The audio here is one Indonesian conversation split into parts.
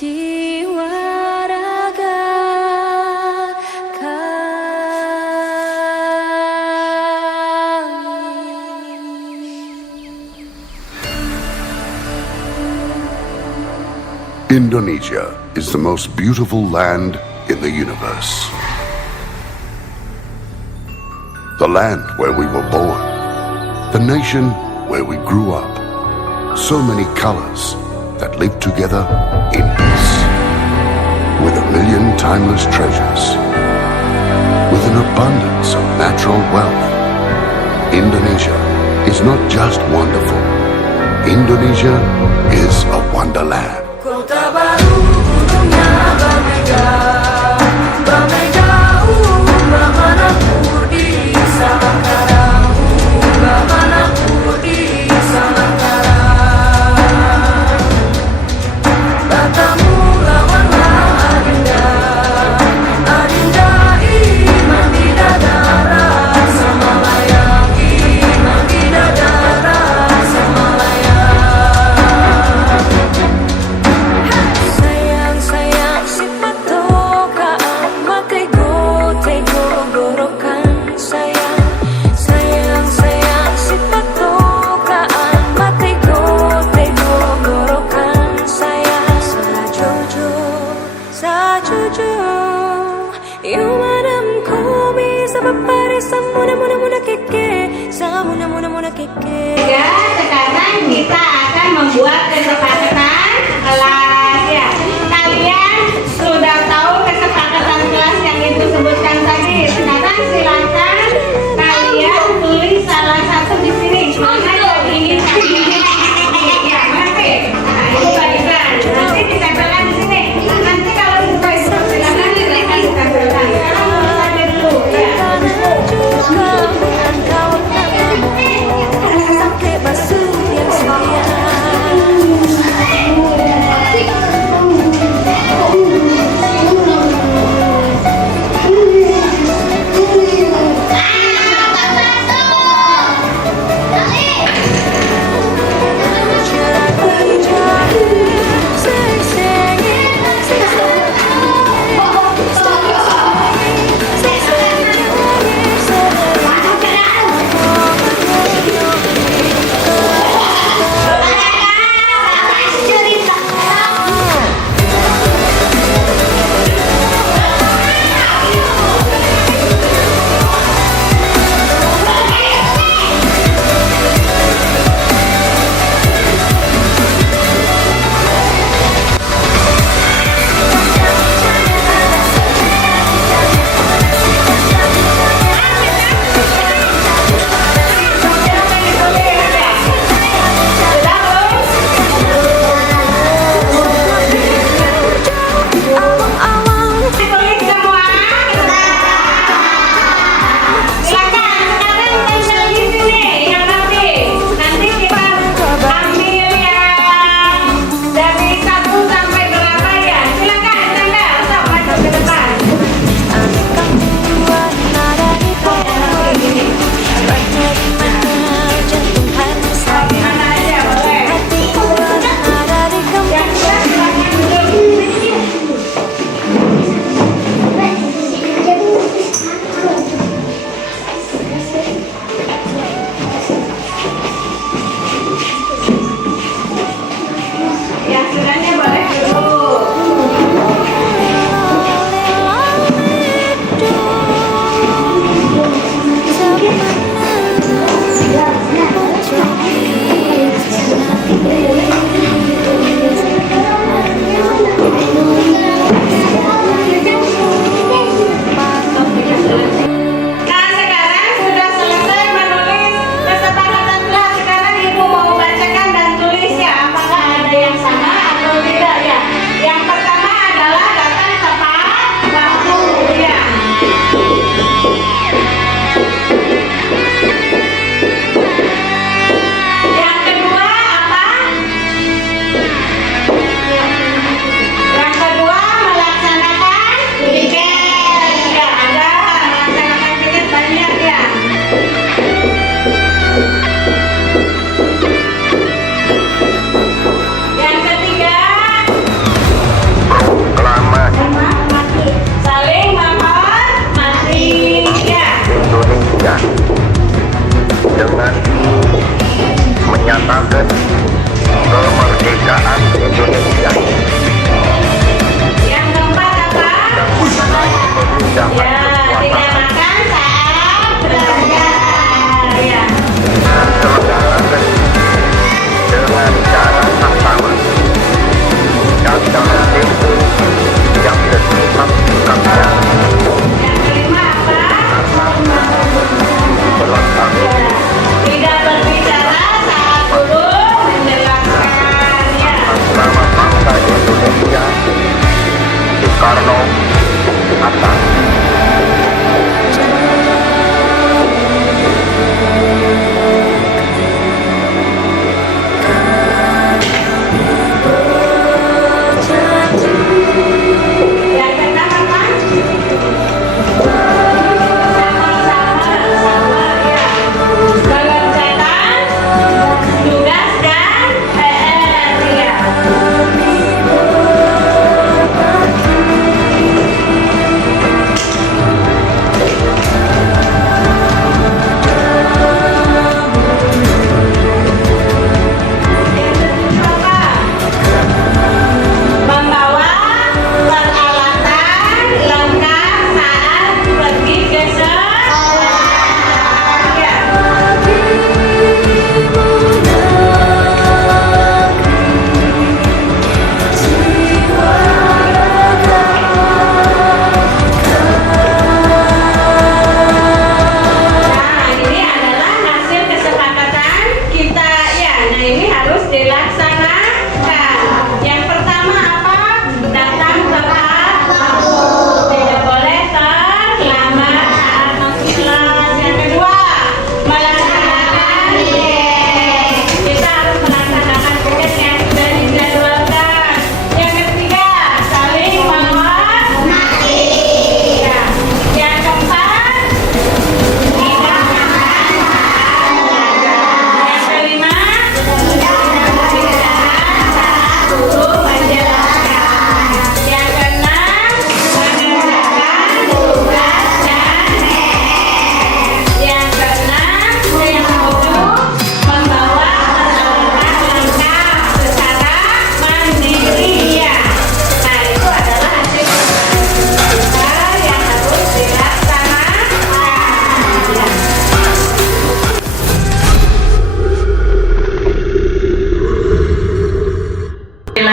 jiwa raga kami. Indonesia is the most beautiful land in the universe. The land where we were born. The nation where we grew up. So many colors that live together in peace. With a million timeless treasures. With an abundance of natural wealth. Indonesia is not just wonderful. Indonesia is a wonderland. Kota baru gunungnya berbeda, berbeda bagaimanapun di Samangkara, bagaimanapun di Samangkara. Batamu lawanlah Adinda, Adinda iman di dada rasa Malaya, iman di dada rasa Malaya. Sayang sayang si patokaan matego tego gorokan sayang sayang sayang si patokaan matego tego gorokan sayang sajojo sajojo yumadam ko bisa berparis samuna muna muna keke samuna muna muna keke. Ya, sekarang kita akan membuat kesepakatan kelas ya. Kalian sudah tahu kesepakatan kelas yang ibu sebutkan tadi. Sekarang silakan kalian tulis salah satu di sini. Mana yang ingin kalian ya, nanti. Nah, ibu bagikan. Nanti ditempelkan di sini. Nanti kalau sudah ibu silakan silakan ditempelkan. Sekarang saja dulu ya. Sampai basuh yang sayang.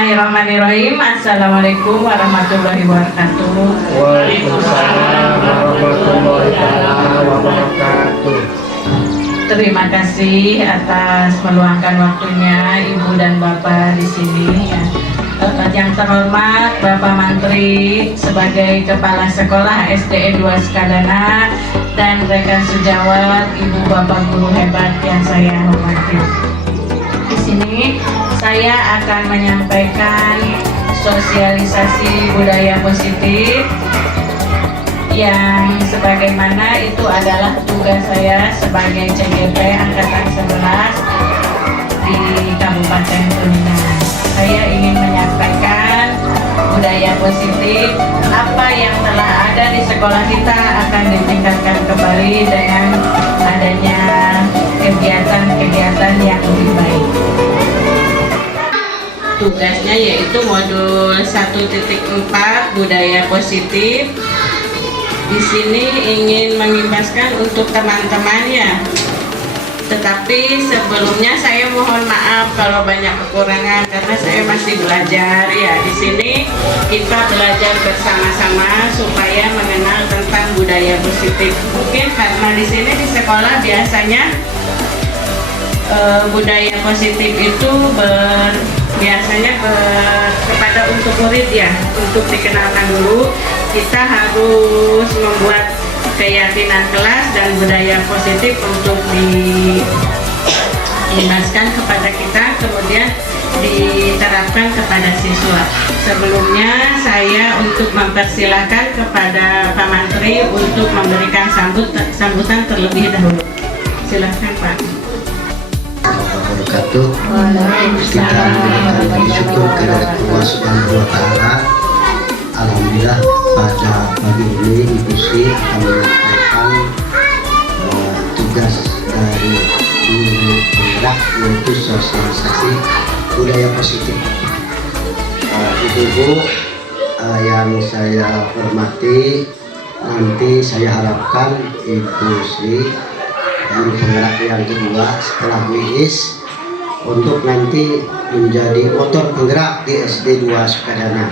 Bismillahirrahmanirrahim. Assalamualaikum warahmatullahi wabarakatuh. Waalaikumsalam warahmatullahi wabarakatuh. Terima kasih atas meluangkan waktunya Ibu dan Bapak di sini ya. Yang terhormat Bapak Mantri sebagai Kepala Sekolah SDN 2 Sukadana dan rekan sejawat Ibu Bapak guru hebat yang saya hormati. Di sini saya akan menyampaikan sosialisasi budaya positif yang sebagaimana itu adalah tugas saya sebagai CGP Angkatan 11 di Kabupaten Kuningan. Saya ingin menyampaikan budaya positif, apa yang telah ada di sekolah kita akan ditingkatkan kembali dengan adanya kegiatan-kegiatan yang lebih baik. Tugasnya yaitu modul 1.4 budaya positif. Di sini ingin mengimbaskan untuk teman-temannya. Tetapi sebelumnya saya mohon maaf kalau banyak kekurangan karena saya masih belajar ya. Di sini kita belajar bersama-sama supaya mengenal tentang budaya positif. Mungkin karena di sini di sekolah biasanya budaya positif itu biasanya kepada untuk murid ya, untuk dikenalkan dulu. Kita harus membuat keyakinan kelas dan budaya positif untuk diimbaskan kepada kita, kemudian diterapkan kepada siswa. Sebelumnya saya untuk mempersilahkan kepada Pak Mantri untuk memberikan sambutan terlebih dahulu. Silakan Pak. Wabarakatuh. Kita mengucapkan syukur kepada Allah Subhanahu wa Ta'ala. Alhamdulillah pada pagi ini Ibu Sri akan menyampaikan tugas dari guru penggerak yaitu sosialisasi budaya positif. Ibu-ibu yang saya hormati, nanti saya harapkan Ibu Sri guru penggerak yang kedua setelah WIS untuk nanti menjadi motor penggerak di SD 2 Sukadana,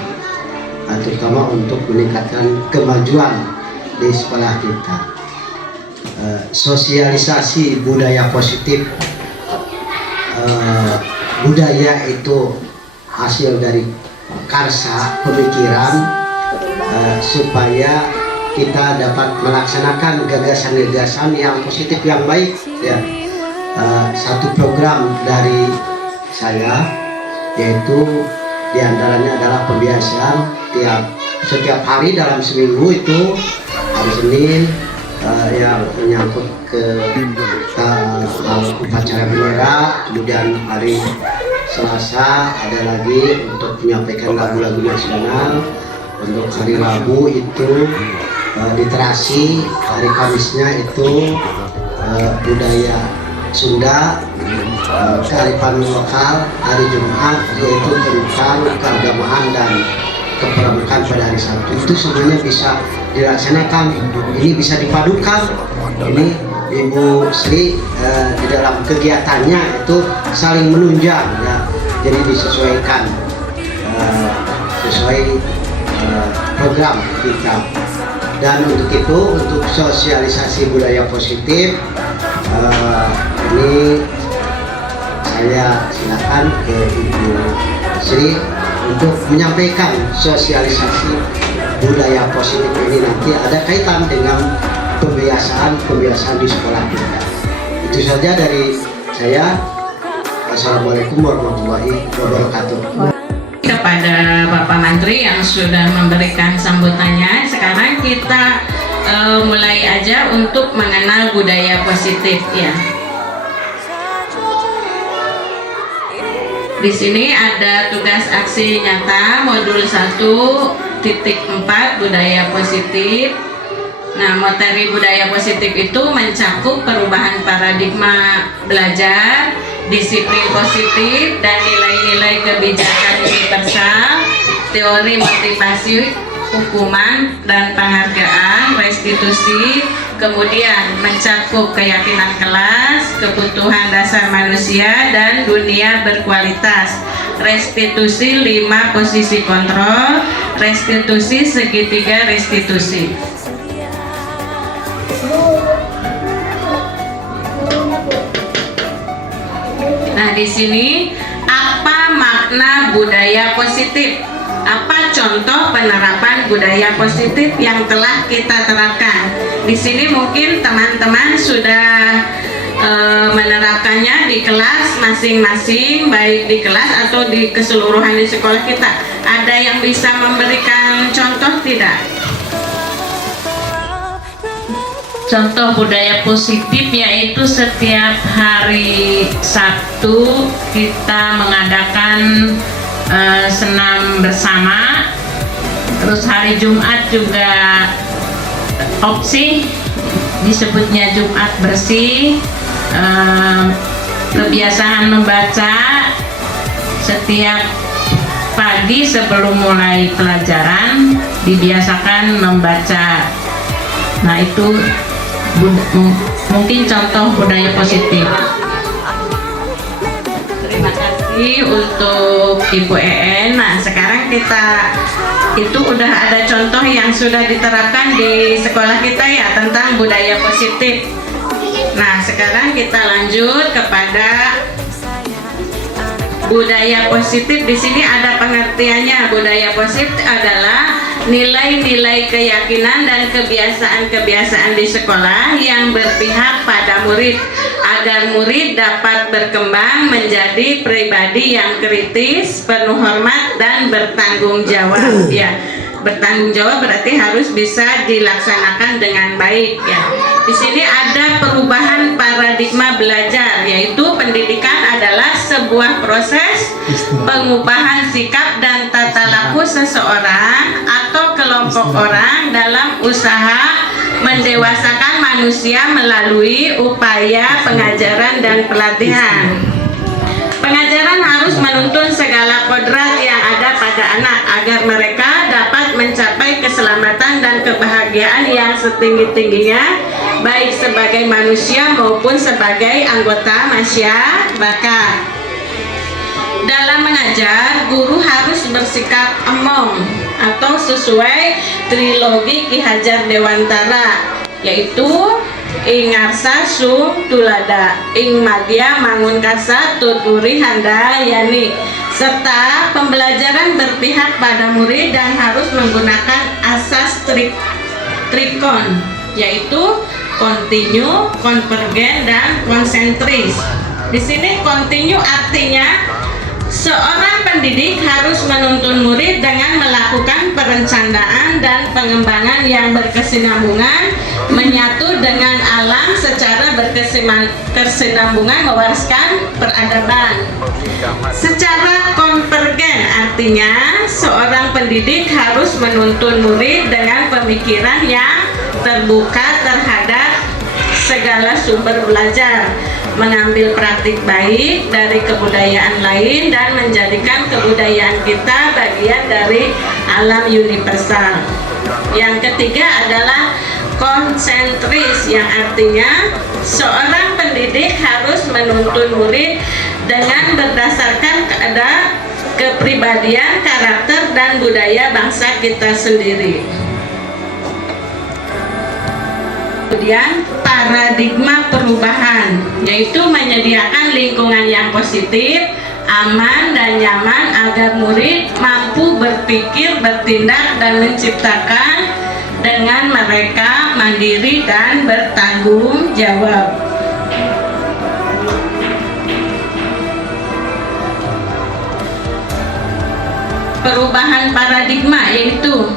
terutama untuk meningkatkan kemajuan di sekolah kita. Sosialisasi budaya positif, budaya itu hasil dari karsa pemikiran, supaya kita dapat melaksanakan gagasan-gagasan yang positif yang baik ya. Satu program dari saya yaitu diantaranya adalah pembiasaan setiap hari dalam seminggu itu hari Senin yang menyangkut ke upacara bendera, kemudian hari Selasa ada lagi untuk menyampaikan lagu-lagu nasional, untuk hari Rabu itu literasi, hari Kamisnya itu budaya Sunda, kearifan lokal, hari Jumat yaitu tentang keagamaan dan kepramukaan pada hari Sabtu. Itu semuanya bisa dilaksanakan, ini bisa dipadukan. Ini Ibu Sri di dalam kegiatannya itu saling menunjang ya, jadi disesuaikan sesuai program kita. Dan untuk itu, untuk sosialisasi budaya positif, ini saya silakan ke Ibu Sri untuk menyampaikan sosialisasi budaya positif ini. Nanti ada kaitan dengan pembiasaan di sekolah kita. Itu saja dari saya. Assalamualaikum warahmatullahi wabarakatuh. Kepada Bapak Mantri yang sudah memberikan sambutannya, sekarang kita mulai aja untuk mengenal budaya positif ya. Di sini ada tugas aksi nyata modul 1.4 budaya positif. Nah, materi budaya positif itu mencakup perubahan paradigma belajar, disiplin positif, dan nilai-nilai kebijakan universal, teori motivasi, hukuman dan penghargaan, restitusi, kemudian mencakup keyakinan kelas, kebutuhan dasar manusia, dan dunia berkualitas. restitusi 5 posisi kontrol, restitusi segitiga restitusi. Nah, di sini apa makna budaya positif? Apa contoh penerapan budaya positif yang telah kita terapkan? Di sini mungkin teman-teman sudah menerapkannya di kelas masing-masing, baik di kelas atau di keseluruhan di sekolah kita. Ada yang bisa memberikan contoh tidak? Contoh budaya positif yaitu setiap hari Sabtu kita mengadakan senam bersama, terus hari Jumat juga opsi disebutnya Jumat bersih. Kebiasaan membaca setiap pagi sebelum mulai pelajaran dibiasakan membaca. Nah, itu mungkin contoh budaya positif. Terima kasih untuk Ibu EN. Nah, sekarang kita itu udah ada contoh yang sudah diterapkan di sekolah kita ya tentang budaya positif. Nah, sekarang kita lanjut kepada budaya positif. Di sini ada pengertiannya. Budaya positif adalah nilai-nilai keyakinan dan kebiasaan-kebiasaan di sekolah yang berpihak pada murid agar murid dapat berkembang menjadi pribadi yang kritis, penuh hormat dan bertanggung jawab. Ya, bertanggung jawab berarti harus bisa dilaksanakan dengan baik ya. Di sini ada perubahan paradigma belajar, yaitu pendidikan adalah sebuah proses pengubahan sikap dan tata laku seseorang atau kelompok orang dalam usaha mendewasakan manusia melalui upaya pengajaran dan pelatihan. Pengajaran harus menuntun segala kodrat yang ada pada anak agar mereka dapat mencapai keselamatan dan kebahagiaan yang setinggi-tingginya, baik sebagai manusia maupun sebagai anggota masyarakat. Dalam mengajar, guru harus bersikap emong atau sesuai trilogi Ki Hajar Dewantara, yaitu ing ngarsa sung tulada, ing madya mangun kasa tuturi handayani, serta pembelajaran berpihak pada murid dan harus menggunakan asas trikon, yaitu kontinu, konvergen, dan konsentris. Di sini kontinu artinya seorang pendidik harus menuntun murid dengan melakukan perencanaan dan pengembangan yang berkesinambungan, menyatu dengan alam secara berkesinambungan, mewariskan peradaban. Secara konvergen artinya seorang pendidik harus menuntun murid dengan pemikiran yang terbuka terhadap segala sumber belajar, mengambil praktik baik dari kebudayaan lain dan menjadikan kebudayaan kita bagian dari alam universal. Yang ketiga adalah konsentris, yang artinya seorang pendidik harus menuntun murid dengan berdasarkan kepribadian, karakter, dan budaya bangsa kita sendiri. Kemudian paradigma perubahan, yaitu menyediakan lingkungan yang positif, aman dan nyaman agar murid mampu berpikir, bertindak dan menciptakan dengan mereka mandiri dan bertanggung jawab. Perubahan paradigma yaitu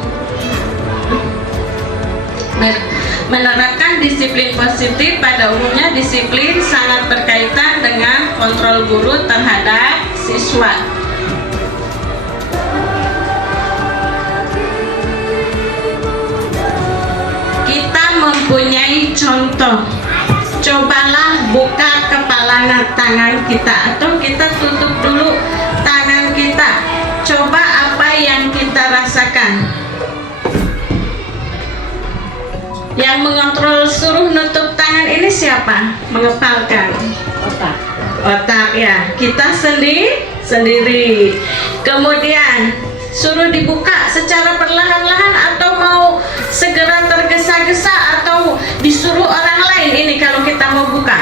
menerapkan disiplin positif. Pada umumnya disiplin sangat berkaitan dengan kontrol guru terhadap siswa. Kita mempunyai contoh. Cobalah buka kepala tangan kita, atau kita tutup dulu tangan kita. Coba apa yang kita rasakan. Yang mengontrol suruh nutup tangan ini siapa? Mengepalkan otak. otak ya, kita sendiri. Kemudian suruh dibuka secara perlahan-lahan atau mau segera tergesa-gesa atau disuruh orang lain. Ini kalau kita mau buka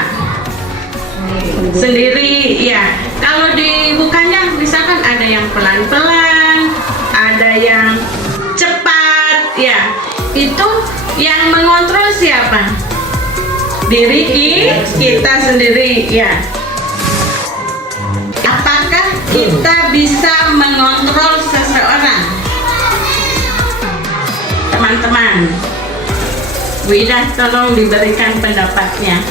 sendiri ya. Kalau dibukanya misalkan ada yang pelan-pelan, ada yang cepat ya. Itu yang mengontrol siapa? Diri kita sendiri ya. Apakah kita bisa mengontrol seseorang? Teman-teman, Bu Ida tolong diberikan pendapatnya.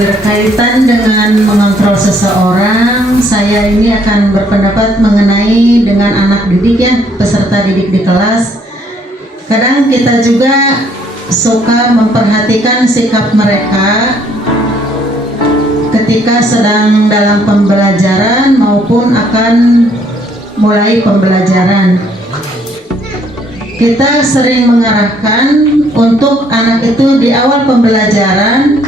Berkaitan dengan mengontrol seseorang, saya ini akan berpendapat mengenai dengan anak didik ya, peserta didik di kelas. Kadang kita juga suka memperhatikan sikap mereka ketika sedang dalam pembelajaran maupun akan mulai pembelajaran. Kita sering mengarahkan untuk anak itu di awal pembelajaran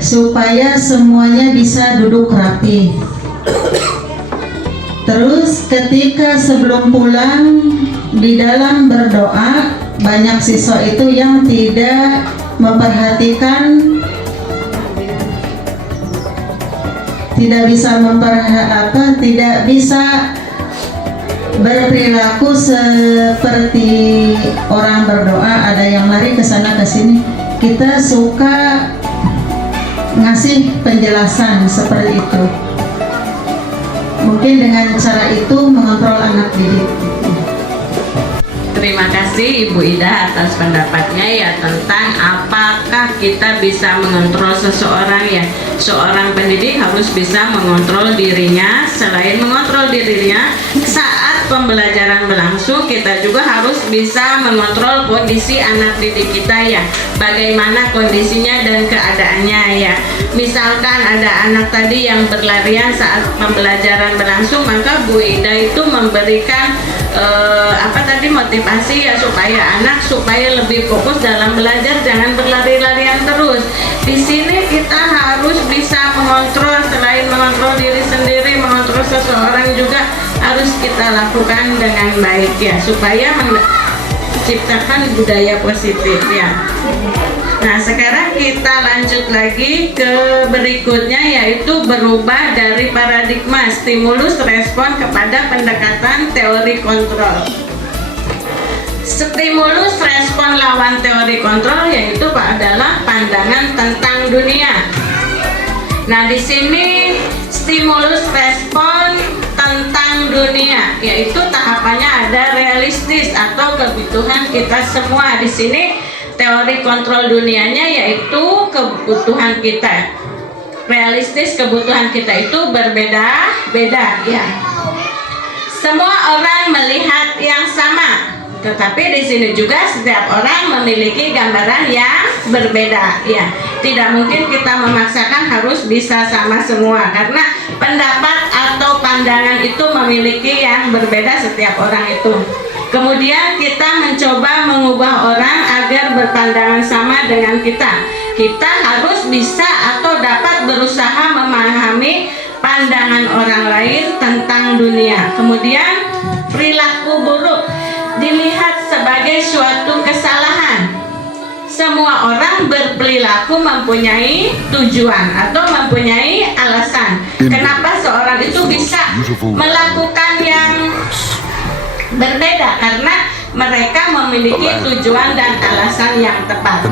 supaya semuanya bisa duduk rapi. Terus ketika sebelum pulang di dalam berdoa, banyak siswa itu yang tidak memperhatikan, tidak bisa berperilaku seperti orang berdoa, ada yang lari ke sana ke sini. Kita suka ngasih penjelasan seperti itu. Mungkin dengan cara itu mengontrol anak didik. Terima kasih Ibu Ida atas pendapatnya ya tentang apakah kita bisa mengontrol seseorang ya. Seorang pendidik harus bisa mengontrol dirinya. Selain mengontrol dirinya, saat pembelajaran berlangsung kita juga harus bisa mengontrol kondisi anak didik kita ya. Bagaimana kondisinya dan keadaannya ya. Misalkan ada anak tadi yang berlarian saat pembelajaran berlangsung, maka Bu Ida itu memberikan motivasi ya supaya lebih fokus dalam belajar, jangan berlari-larian terus. Di sini kita harus bisa mengontrol, selain mengontrol diri sendiri, mengontrol seseorang juga harus kita lakukan dengan baik ya, supaya menciptakan budaya positif ya. Nah, sekarang kita lanjut lagi ke berikutnya, yaitu berubah dari paradigma stimulus respon kepada pendekatan teori kontrol. Stimulus respon lawan teori kontrol yaitu adalah pandangan tentang dunia. Nah, di sini stimulus respon tentang dunia yaitu tahapannya ada realistis atau kebutuhan kita semua. Di sini teori kontrol dunianya yaitu kebutuhan kita. Realistis, kebutuhan kita itu berbeda-beda ya. Semua orang melihat yang sama, tetapi di sini juga setiap orang memiliki gambaran yang berbeda ya. Tidak mungkin kita memaksakan harus bisa sama semua, karena pendapat atau pandangan itu memiliki yang berbeda setiap orang itu. Kemudian kita mencoba mengubah orang agar berpandangan sama dengan kita. Kita harus bisa atau dapat berusaha memahami pandangan orang lain tentang dunia. Kemudian perilaku buruk dilihat sebagai suatu kesalahan. Semua orang berperilaku mempunyai tujuan atau mempunyai alasan. Kenapa seorang itu bisa melakukan yang berbeda? Karena mereka memiliki tujuan dan alasan yang tepat.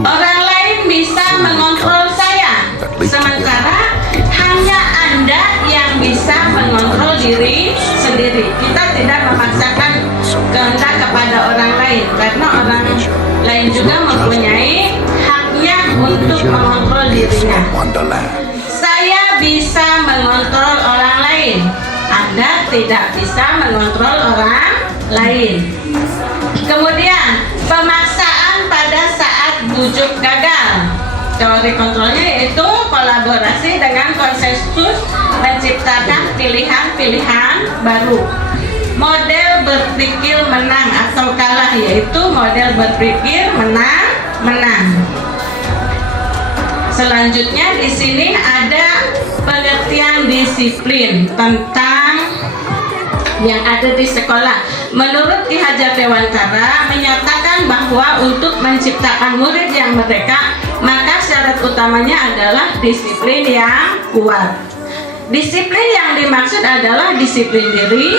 Orang lain bisa mengontrol saya, sementara hanya Anda yang bisa mengontrol diri sendiri. Kita tidak memaksakan kehendak kepada orang lain, karena orang lain juga mempunyai haknya untuk mengontrol dirinya. Saya bisa mengontrol orang lain, Anda tidak bisa mengontrol orang lain. Kemudian pemaksaan pada saat bujuk gagal. Teori kontrolnya yaitu kolaborasi dengan konsensus menciptakan pilihan-pilihan baru. Model berpikir menang atau kalah, yaitu model berpikir menang. Selanjutnya di sini ada pengertian disiplin tentang yang ada di sekolah. Menurut Ki Hajar Dewantara menyatakan bahwa untuk menciptakan murid yang merdeka, maka syarat utamanya adalah disiplin yang kuat. Disiplin yang dimaksud adalah disiplin diri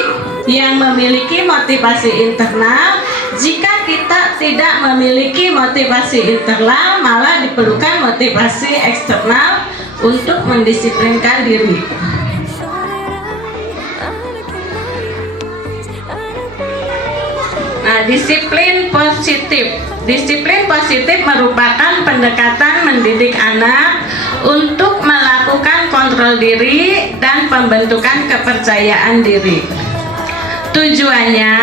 yang memiliki motivasi internal. Jika kita tidak memiliki motivasi internal, malah diperlukan motivasi eksternal untuk mendisiplinkan diri. Nah, disiplin positif. Disiplin positif merupakan pendekatan mendidik anak untuk melakukan kontrol diri dan pembentukan kepercayaan diri. Tujuannya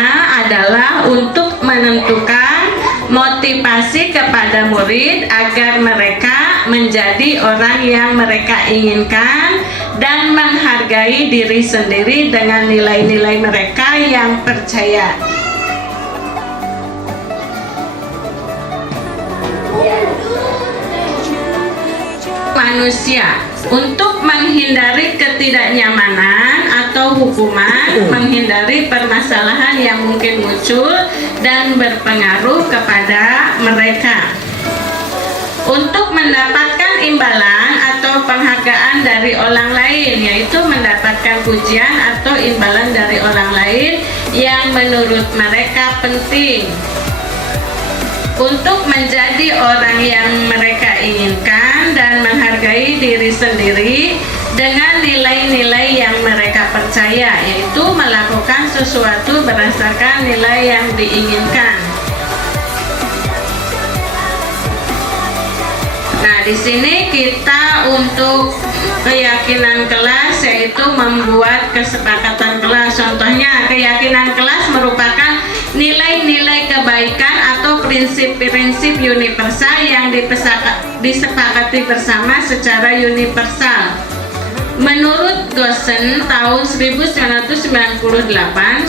adalah untuk menentukan motivasi kepada murid agar mereka menjadi orang yang mereka inginkan dan menghargai diri sendiri dengan nilai-nilai mereka yang percaya. Manusia untuk menghindari ketidaknyamanan atau hukuman, menghindari permasalahan yang mungkin muncul dan berpengaruh kepada mereka. Untuk mendapatkan imbalan atau penghargaan dari orang lain, yaitu mendapatkan pujian atau imbalan dari orang lain yang menurut mereka penting. Untuk menjadi orang yang mereka inginkan dan menghargai diri sendiri dengan nilai-nilai yang mereka percaya, yaitu melakukan sesuatu berdasarkan nilai yang diinginkan. Nah, di sini kita untuk keyakinan kelas, yaitu membuat kesepakatan kelas. Contohnya, keyakinan kelas merupakan nilai-nilai kebaikan atau prinsip-prinsip universal yang disepakati bersama secara universal. Menurut Gosen tahun 1998,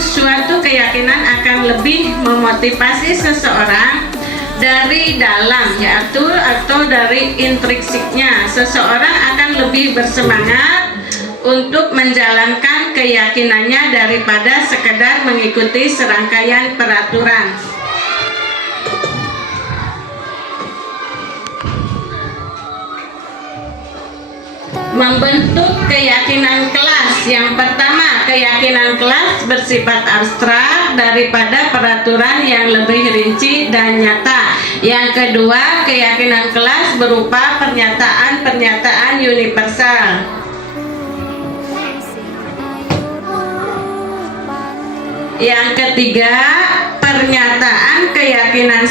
suatu keyakinan akan lebih memotivasi seseorang dari dalam, yaitu atau dari intrinsiknya. Seseorang akan lebih bersemangat untuk menjalankan keyakinannya daripada sekedar mengikuti serangkaian peraturan. Membentuk keyakinan kelas. Yang pertama, keyakinan kelas bersifat abstrak daripada peraturan yang lebih rinci dan nyata. Yang kedua, keyakinan kelas berupa pernyataan-pernyataan universal. Yang ketiga, pernyataan keyakinan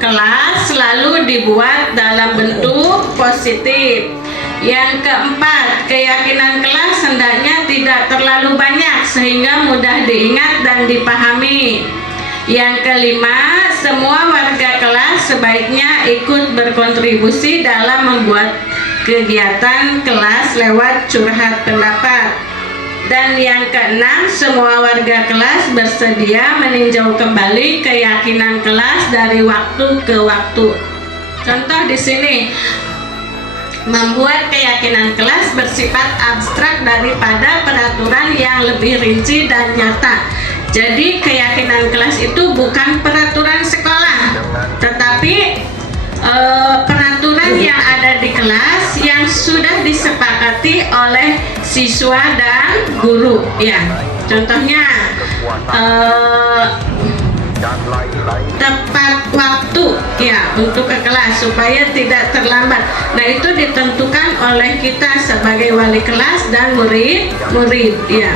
kelas selalu dibuat dalam bentuk positif. Yang keempat, keyakinan kelas hendaknya tidak terlalu banyak sehingga mudah diingat dan dipahami. Yang kelima, semua warga kelas sebaiknya ikut berkontribusi dalam membuat kegiatan kelas lewat curhat pendapat. Dan yang keenam, semua warga kelas bersedia meninjau kembali keyakinan kelas dari waktu ke waktu. Contoh di sini, membuat keyakinan kelas bersifat abstrak daripada peraturan yang lebih rinci dan nyata. Jadi keyakinan kelas itu bukan peraturan sekolah, tetapi peraturan yang ada di kelas yang sudah disepakati oleh siswa dan guru. Ya, contohnya tepat waktu ya untuk ke kelas supaya tidak terlambat. Nah, itu ditentukan oleh kita sebagai wali kelas dan murid ya.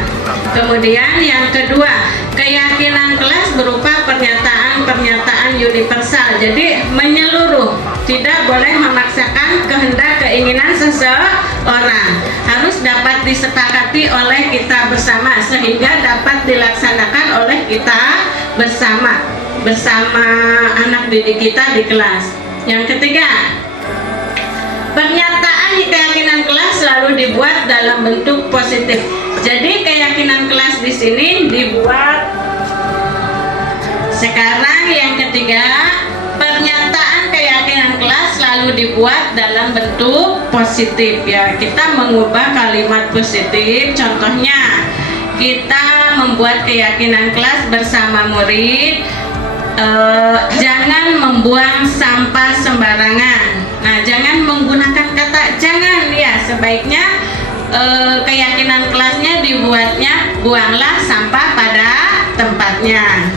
Kemudian yang kedua, keyakinan kelas berupa pernyataan-pernyataan universal. Jadi menyeluruh, tidak boleh memaksakan kehendak keinginan seseorang. Harus dapat disepakati oleh kita bersama sehingga dapat dilaksanakan oleh kita bersama anak didik kita di kelas. Yang ketiga, pernyataan keyakinan kelas selalu dibuat dalam bentuk positif. Jadi keyakinan kelas di sini dibuat Sekarang yang ketiga, pernyataan keyakinan kelas selalu dibuat dalam bentuk positif ya. Kita mengubah kalimat positif. Contohnya, kita membuat keyakinan kelas bersama murid, jangan membuang sampah sembarangan. Nah, jangan menggunakan kata jangan ya. Sebaiknya keyakinan kelasnya dibuatnya buanglah sampah pada tempatnya.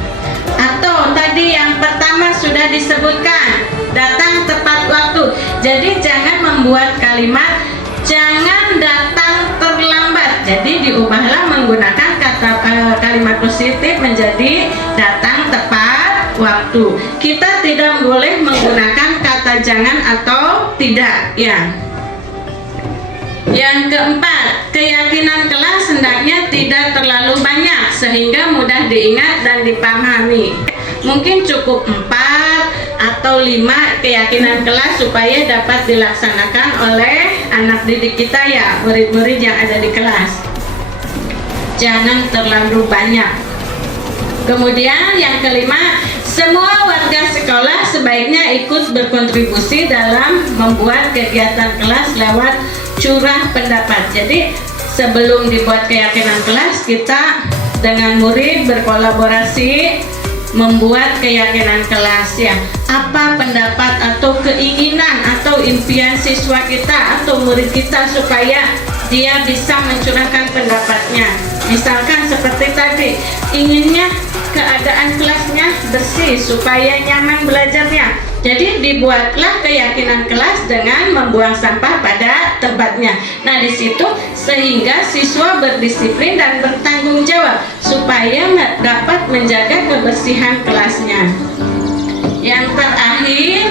Atau tadi yang pertama sudah disebutkan, datang tepat waktu. Jadi jangan membuat kalimat jangan datang terlambat. Jadi diubahlah menggunakan kalimat positif menjadi datang tepat waktu. Kita tidak boleh menggunakan kata jangan atau tidak ya. Yang keempat, keyakinan kelas hendaknya tidak terlalu banyak sehingga mudah diingat dan dipahami. Mungkin cukup 4 atau 5 keyakinan kelas supaya dapat dilaksanakan oleh anak didik kita ya, murid-murid yang ada di kelas. Jangan terlalu banyak. Kemudian yang kelima, semua warga sekolah sebaiknya ikut berkontribusi dalam membuat kegiatan kelas lewat curah pendapat. Jadi sebelum dibuat keyakinan kelas, kita dengan murid berkolaborasi membuat keyakinan kelas ya. Apa pendapat atau keinginan atau impian siswa kita atau murid kita supaya dia bisa mencurahkan pendapatnya. Misalkan seperti tadi, inginnya keadaan kelasnya bersih supaya nyaman belajarnya. Jadi dibuatlah keyakinan kelas dengan membuang sampah pada tempatnya. Nah, di situ sehingga siswa berdisiplin dan bertanggung jawab supaya dapat menjaga kebersihan kelasnya. Yang terakhir,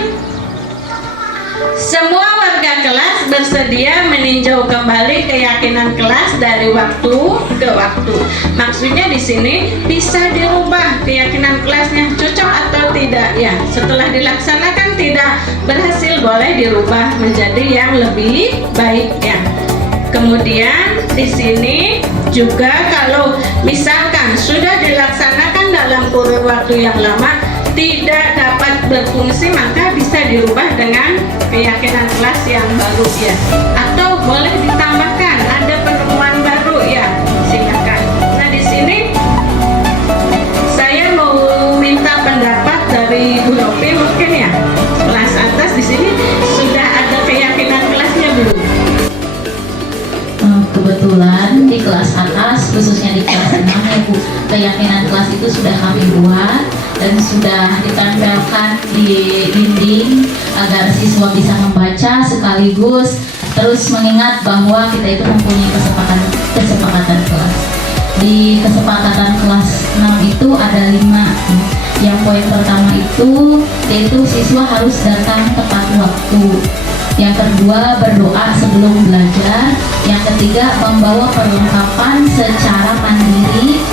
semua warga kelas bersedia meninjau kembali keyakinan kelas dari waktu ke waktu. Maksudnya di sini bisa dirubah keyakinan kelasnya, cocok atau tidak ya. Setelah dilaksanakan tidak berhasil, boleh dirubah menjadi yang lebih baik ya. Kemudian di sini juga kalau misalkan sudah dilaksanakan dalam kurun waktu yang lama tidak dapat berfungsi, maka bisa dirubah dengan keyakinan kelas yang baru ya. Atau boleh ditambahkan ada penemuan baru ya, silakan. Nah, di sini saya mau minta pendapat dari Bu Novi mungkin ya. Kelas atas di sini sudah ada keyakinan kelasnya belum? Kebetulan di kelas atas, khususnya di kelas 6 ya Bu, keyakinan kelas itu sudah kami buat dan sudah ditempelkan di dinding agar siswa bisa membaca sekaligus terus mengingat bahwa kita itu mempunyai kesepakatan kelas. Di kesepakatan kelas 6 itu ada 5. Yang poin pertama itu yaitu siswa harus datang tepat waktu. Yang kedua, berdoa sebelum belajar. Yang ketiga, membawa perlengkapan secara mandiri.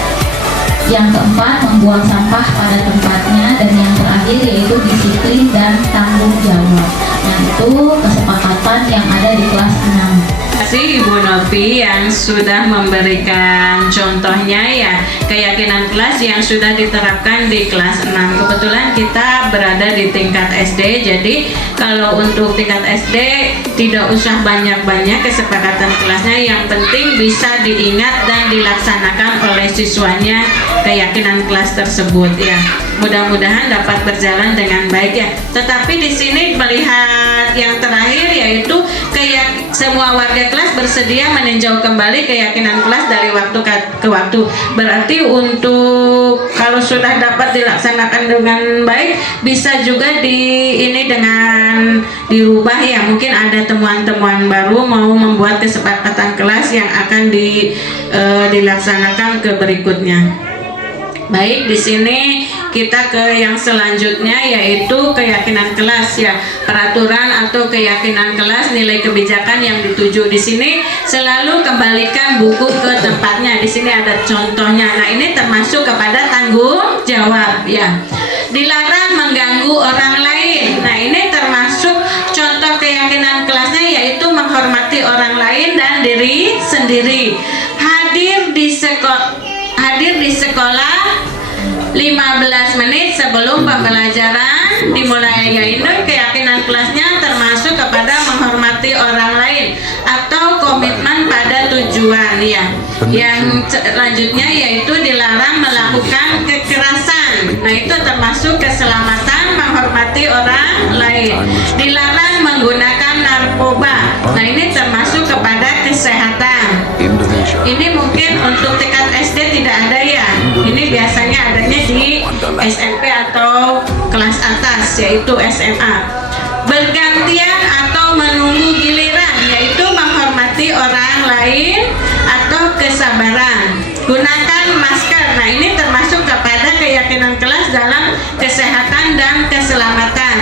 Yang keempat, membuang sampah pada tempatnya. Dan yang terakhir yaitu disiplin dan tanggung jawab. Yang itu kesepakatan yang ada di kelas 6. Terima kasih Ibu Novi yang sudah memberikan contohnya ya, keyakinan kelas yang sudah diterapkan di kelas 6. Kebetulan kita berada di tingkat SD, jadi kalau untuk tingkat SD tidak usah banyak-banyak kesepakatan kelasnya, yang penting bisa diingat dan dilaksanakan oleh siswanya keyakinan kelas tersebut ya. Mudah-mudahan dapat berjalan dengan baik ya. Tetapi di sini melihat yang terakhir yaitu semua warga kelas bersedia meninjau kembali keyakinan kelas dari waktu ke waktu. Berarti untuk kalau sudah dapat dilaksanakan dengan baik, bisa juga dengan dirubah ya. Mungkin ada temuan-temuan baru mau membuat kesepakatan kelas yang akan dilaksanakan ke berikutnya. Baik, di sini kita ke yang selanjutnya yaitu keyakinan kelas ya, peraturan atau keyakinan kelas, nilai kebijakan yang dituju. Di sini selalu kembalikan buku ke tempatnya. Di sini ada contohnya. Nah, ini termasuk kepada tanggung jawab ya. Dilarang mengganggu orang lain. Nah, ini termasuk contoh keyakinan kelasnya yaitu menghormati orang lain dan diri sendiri. Hadir di sekolah 15 menit sebelum pembelajaran dimulai, yaitu keyakinan kelasnya termasuk kepada menghormati orang lain atau komitmen pada tujuan ya. Yang selanjutnya yaitu dilarang melakukan kekerasan. Nah, itu termasuk keselamatan, menghormati orang lain. Dilarang menggunakan narkoba. Nah, ini termasuk kepada kesehatan. Indonesia. Ini mungkin untuk tingkat SD tidak ada ya. Ini biasanya adanya di SMP atau kelas atas, yaitu SMA. Bergantian atau menunggu giliran, yaitu menghormati orang lain atau kesabaran. Gunakan masker. Nah, ini termasuk kepada keyakinan kelas dalam kesehatan dan keselamatan.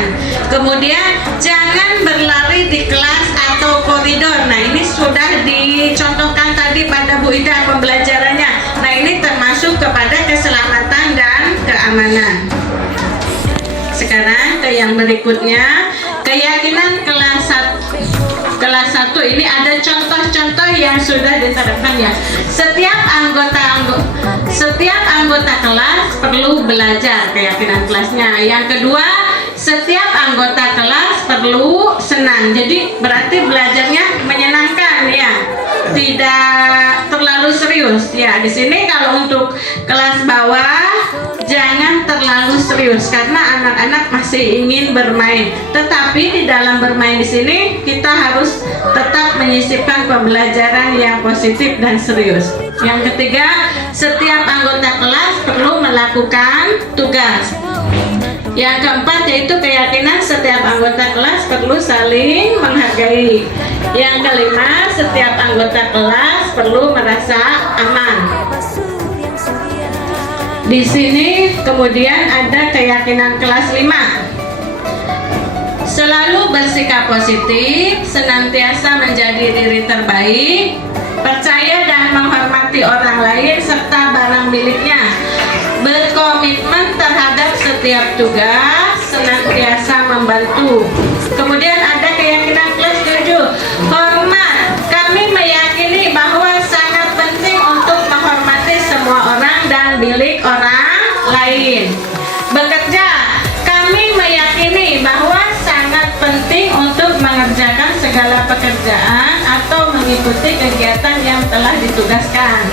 Kemudian jangan berlari di kelas atau koridor. Nah, ini sudah dicontohkan tadi pada Bu Ida pembelajarannya. Nah, ini termasuk kepada keselamatan dan keamanan. Sekarang ke yang berikutnya, keyakinan kelas 1 ini ada contoh-contoh yang sudah diterapkan ya. Setiap anggota kelas perlu belajar, keyakinan kelasnya. Yang kedua, setiap anggota kelas perlu senang. Jadi berarti belajarnya menyenangkan ya, tidak terlalu serius ya. Di sini kalau untuk kelas bawah jangan terlalu serius karena anak-anak masih ingin bermain. Tetapi di dalam bermain di sini kita harus tetap menyisipkan pembelajaran yang positif dan serius. Yang ketiga, setiap anggota kelas perlu melakukan tugas. Yang keempat yaitu keyakinan setiap anggota kelas perlu saling menghargai. Yang kelima, setiap anggota kelas perlu merasa aman. Di sini kemudian ada keyakinan kelas 5. Selalu bersikap positif, senantiasa menjadi diri terbaik, percaya dan menghormati orang lain serta barang miliknya, berkomitmen terhadap setiap tugas, senantiasa membantu. Kemudian ada keyakinan kelas 7, hormat. Kami meyakini bahwa sangat penting untuk menghormati semua orang dan milik orang lain. Bekerja. Kami meyakini bahwa sangat penting untuk mengerjakan segala pekerjaan atau mengikuti kegiatan yang telah ditugaskan.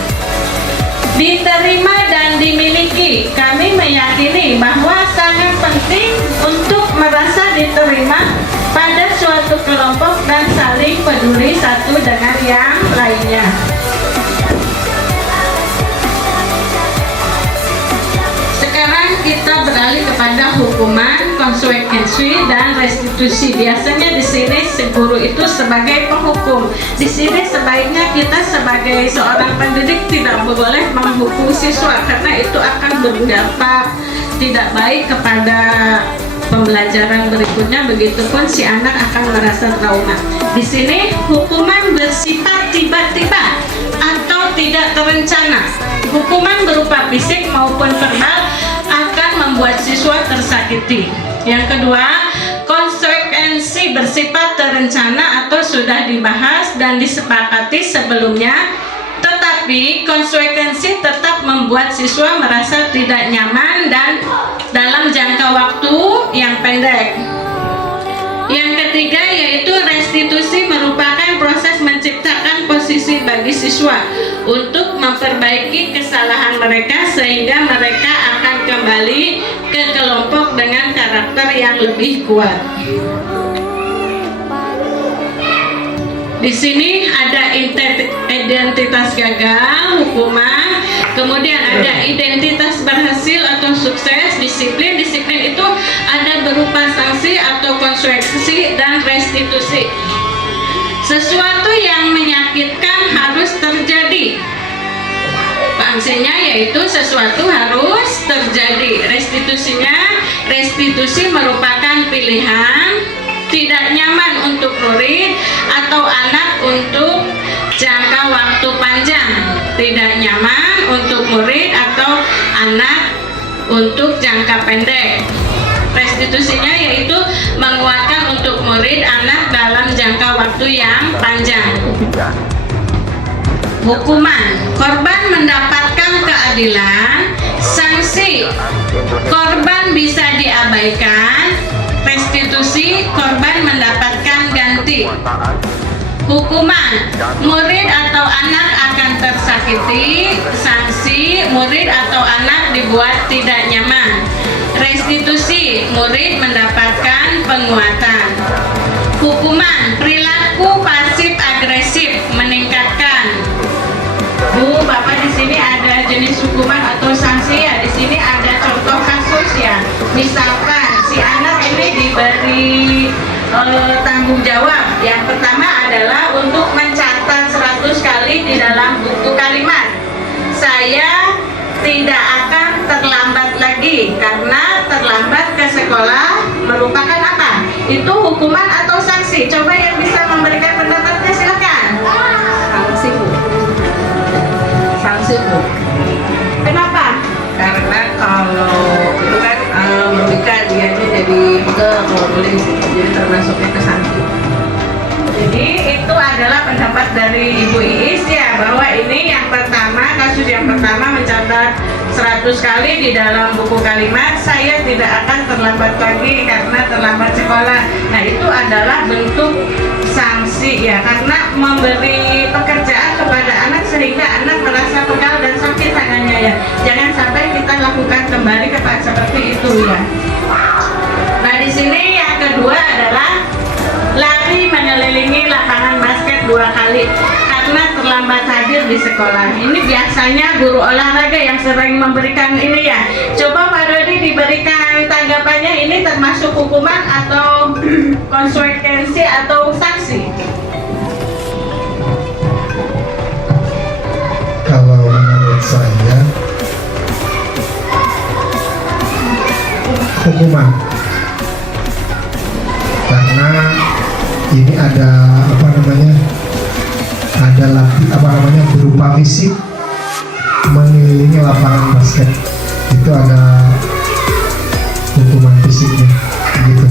Diterima dan dimiliki. Kami meyakini bahwa sangat penting untuk merasa diterima pada suatu kelompok dan saling peduli satu dengan yang lainnya. Sekarang kita beralih kepada hukuman, konsekuensi dan restitusi. Biasanya di sini si guru itu sebagai penghukum. Di sini sebaiknya kita sebagai seorang pendidik tidak boleh menghukum siswa karena itu akan berdampak tidak baik kepada pembelajaran berikutnya. Begitupun si anak akan merasa trauma. Di sini hukuman bersifat tiba-tiba atau tidak terencana. Hukuman berupa fisik maupun verbal akan membuat siswa tersakiti. Yang kedua, konsekuensi bersifat terencana atau sudah dibahas dan disepakati sebelumnya, tetapi konsekuensi tetap membuat siswa merasa tidak nyaman dan dalam jangka waktu yang pendek. Yang ketiga yaitu restitusi, merupakan proses menciptakan posisi bagi siswa untuk memperbaiki kesalahan mereka sehingga mereka akan kembali ke kelompok dengan karakter yang lebih kuat. Di sini ada identitas gagal, hukuman, kemudian ada identitas berhasil atau sukses, disiplin. Disiplin itu ada berupa sanksi atau konsekuensi dan restitusi. Sesuatu yang menyakitkan harus terjadi. Sanksinya yaitu sesuatu harus terjadi. Restitusi merupakan pilihan tidak nyaman untuk murid atau anak untuk jangka waktu panjang. Tidak nyaman untuk murid atau anak untuk jangka pendek. Restitusinya yaitu menguatkan untuk murid anak dalam jangka waktu yang panjang. Hukuman, korban mendapatkan dalam keadilan, sanksi korban bisa diabaikan, restitusi korban mendapatkan ganti. Hukuman, murid atau anak akan tersakiti, sanksi murid atau anak dibuat tidak nyaman. Restitusi, murid mendapatkan penguatan. Hukuman, perilaku pasif agresif meningkatkan. Bu, Bapak di sini ada jenis hukuman atau sanksi ya. Di sini ada contoh kasus ya. Misalkan si anak ini diberi tanggung jawab. Yang pertama adalah untuk mencatat 100 kali di dalam buku kalimat. Saya tidak akan terlambat lagi, karena terlambat ke sekolah merupakan apa? Itu hukuman atau sanksi? Coba yang bisa memberikan pendapatnya silakan. Sanksi, Bu. Sanksi, Bu. Kenapa? Karena kalau itu kan merugikan dia jadi kalau boleh jadi termasuknya ke sanksi. Jadi itu adalah pendapat dari Ibu Iis ya, bahwa ini yang pertama, kasus yang pertama mencatat 100 kali di dalam buku kalimat, saya tidak akan terlambat lagi karena terlambat sekolah. Nah itu adalah bentuk sanksi ya, karena memberi pekerjaan kepada anak sehingga anak merasa pegal dan sakit tangannya ya. Jangan sampai kita lakukan kembali kepada seperti itu ya. Nah di sini yang kedua adalah lari mengelilingi lapangan basket 2 kali karena terlambat hadir di sekolah. Ini biasanya guru olahraga yang sering memberikan ini ya. Coba Pak Dodi diberikan tanggapannya, ini termasuk hukuman atau konsekuensi atau sanksi? Kalau menurut saya hukuman, karena ini ada berupa fisik mengelilingi lapangan basket, itu ada hukuman fisiknya gitu.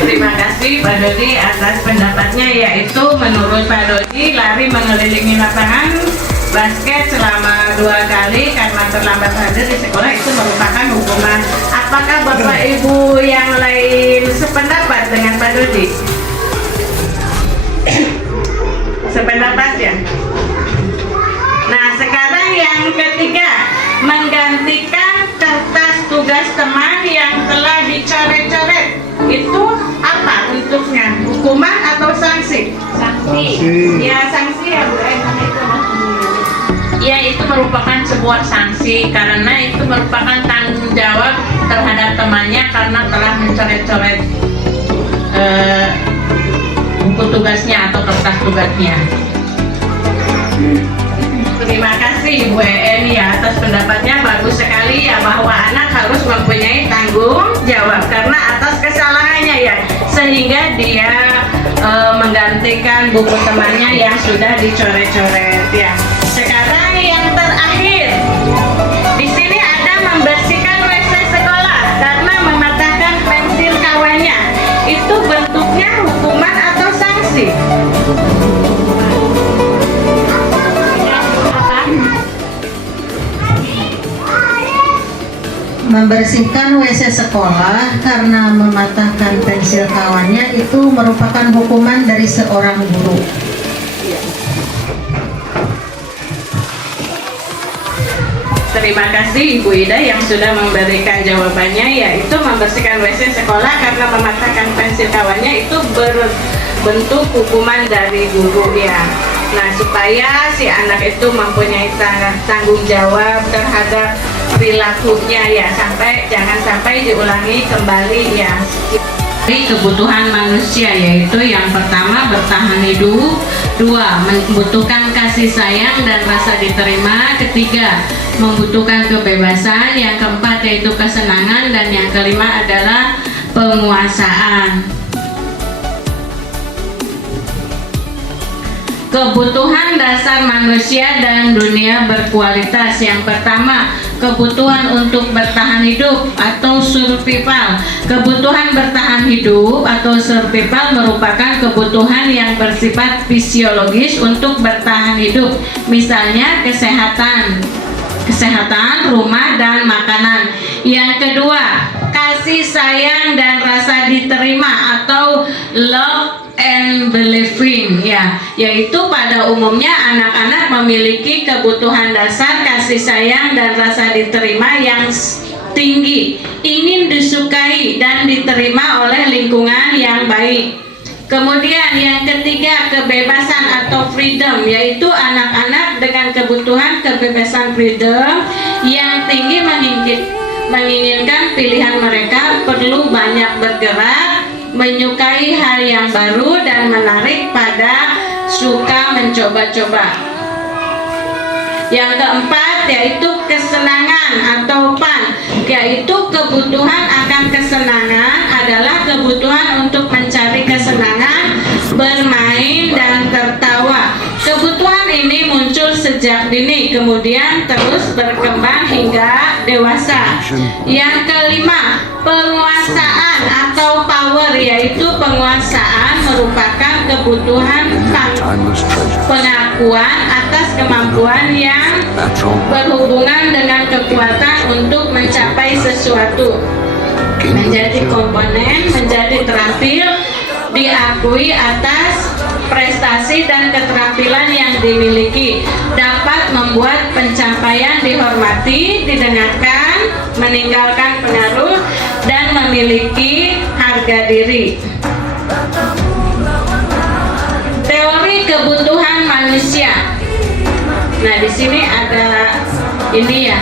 Terima kasih Pak Dodi atas pendapatnya, yaitu menurut Pak Dodi lari mengelilingi lapangan basket selama 2 kali karena terlambat hadir di sekolah itu merupakan hukuman. Apakah Bapak Ibu yang lain sependapat dengan Pak Dodi? Sependapat ya? Nah sekarang yang ketiga, menggantikan kertas tugas teman yang telah dicoret-coret. Itu apa bentuknya? Hukuman atau sanksi? Sanksi. Ya sanksi ya Bu. Ya itu merupakan sebuah sanksi karena itu merupakan tanggung jawab terhadap temannya karena telah mencoret-coret buku tugasnya atau kertas tugasnya. Terima kasih Bu En ya atas pendapatnya, bagus sekali ya bahwa anak harus mempunyai tanggung jawab karena atas kesalahannya ya, sehingga dia menggantikan buku temannya yang sudah dicoret-coret ya. Sekarang yang terakhir, di sini ada membersihkan WC sekolah karena mematahkan pensil kawannya. Itu bentuknya hukuman atau sanksi? Membersihkan WC sekolah karena mematahkan pensil kawannya itu merupakan hukuman dari seorang guru. Terima kasih Ibu Ida yang sudah memberikan jawabannya, yaitu membersihkan WC sekolah karena mematahkan pensil kawannya itu berbentuk hukuman dari guru ya. Nah supaya si anak itu mempunyai tanggung jawab terhadap perilakunya ya, jangan sampai diulangi kembali ya. Kebutuhan manusia yaitu yang pertama bertahan hidup, 2 membutuhkan kasih sayang dan rasa diterima, 3 membutuhkan kebebasan, yang keempat yaitu kesenangan, dan yang kelima adalah penguasaan. kebutuhan dasar manusia dan dunia berkualitas. Yang pertama, kebutuhan untuk bertahan hidup atau survival. Kebutuhan bertahan hidup atau survival merupakan kebutuhan yang bersifat fisiologis untuk bertahan hidup. Misalnya kesehatan, rumah, dan makanan. Yang kedua, kasih sayang dan rasa diterima atau love and believing, ya, yaitu pada umumnya anak-anak memiliki kebutuhan dasar kasih sayang dan rasa diterima yang tinggi, ingin disukai dan diterima oleh lingkungan yang baik. Kemudian yang ketiga, kebebasan atau freedom, yaitu anak-anak dengan kebutuhan kebebasan freedom yang tinggi menginginkan pilihan mereka, perlu banyak bergerak, menyukai hal yang baru, dan menarik pada suka mencoba-coba. Yang keempat yaitu kesenangan atau fun, yaitu kebutuhan akan kesenangan adalah kebutuhan untuk mencari kesenangan, bermain, dan tertawa. Kebutuhan ini muncul sejak dini, kemudian terus berkembang hingga dewasa. Yang kelima, penguasaan atau power, yaitu penguasaan merupakan kebutuhan pengakuan atas kemampuan yang berhubungan dengan kekuatan untuk mencapai sesuatu, menjadi komponen, menjadi terampil, diakui atas prestasi dan keterampilan yang dimiliki, dapat membuat pencapaian dihormati, didengarkan, meninggalkan pengaruh, dan memiliki harga diri. Teori kebutuhan manusia. Nah, di sini ada ini ya.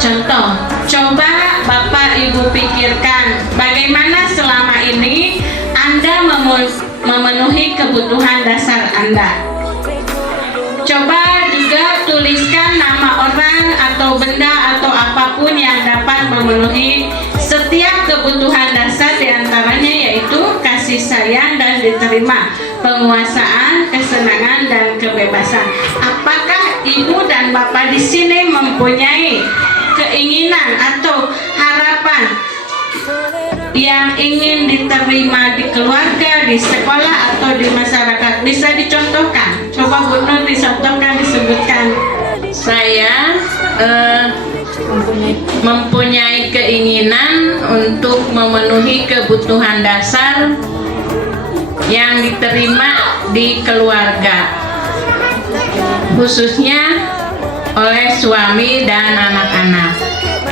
Contoh, coba Bapak Ibu pikirkan bagaimana selama ini Anda memenuhi kebutuhan dasar Anda. Coba juga tuliskan nama orang atau benda atau apapun yang dapat memenuhi setiap kebutuhan dasar, diantaranya yaitu kasih sayang dan diterima, penguasaan, kesenangan, dan kebebasan. Apakah Ibu dan Bapak di sini mempunyai keinginan atau harapan yang ingin diterima di keluarga, di sekolah, atau di masyarakat? Bisa dicontohkan. Coba Bu Nur dicontohkan, disebutkan. Saya mempunyai keinginan untuk memenuhi kebutuhan dasar yang diterima di keluarga, khususnya oleh suami dan anak-anak.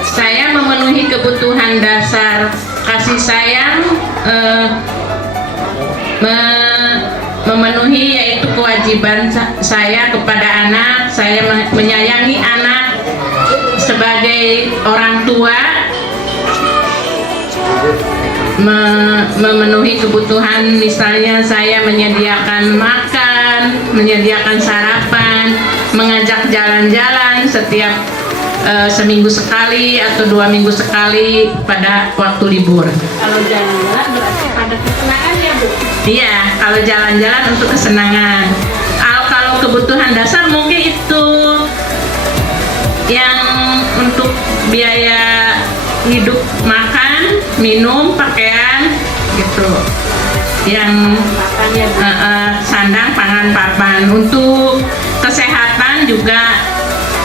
Saya memenuhi kebutuhan dasar kasih sayang, memenuhi yaitu kewajiban saya kepada anak. Saya menyayangi anak sebagai orang tua, memenuhi kebutuhan, misalnya saya menyediakan makan, menyediakan sarapan, mengajak jalan-jalan setiap seminggu sekali atau 2 minggu sekali pada waktu libur. Kalau jalan-jalan berarti ada kesenangan ya Bu? Iya, kalau jalan-jalan untuk kesenangan. Kalau kebutuhan dasar mungkin itu yang untuk biaya hidup, makan, minum, pakaian gitu. Yang sandang, pangan, papan. Untuk kesehatan juga,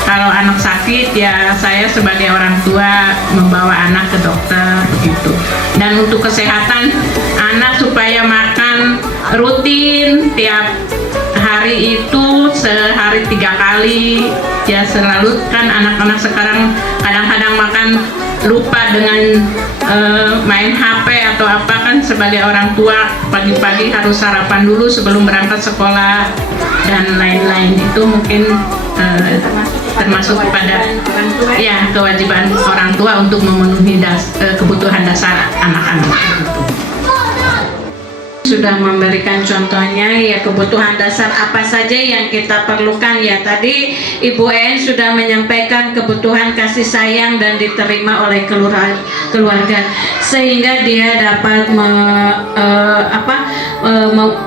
kalau anak sakit ya saya sebagai orang tua membawa anak ke dokter begitu. Dan untuk kesehatan anak supaya makan rutin tiap hari itu sehari 3 kali ya, selalu kan anak-anak sekarang kadang-kadang makan lupa dengan main HP atau apa, kan sebagai orang tua pagi-pagi harus sarapan dulu sebelum berangkat sekolah dan lain-lain. Itu mungkin termasuk kepada ya kewajiban orang tua untuk memenuhi kebutuhan dasar anak-anak. Sudah memberikan contohnya ya, kebutuhan dasar apa saja yang kita perlukan ya. Tadi Ibu En sudah menyampaikan kebutuhan kasih sayang dan diterima oleh keluarga, sehingga dia dapat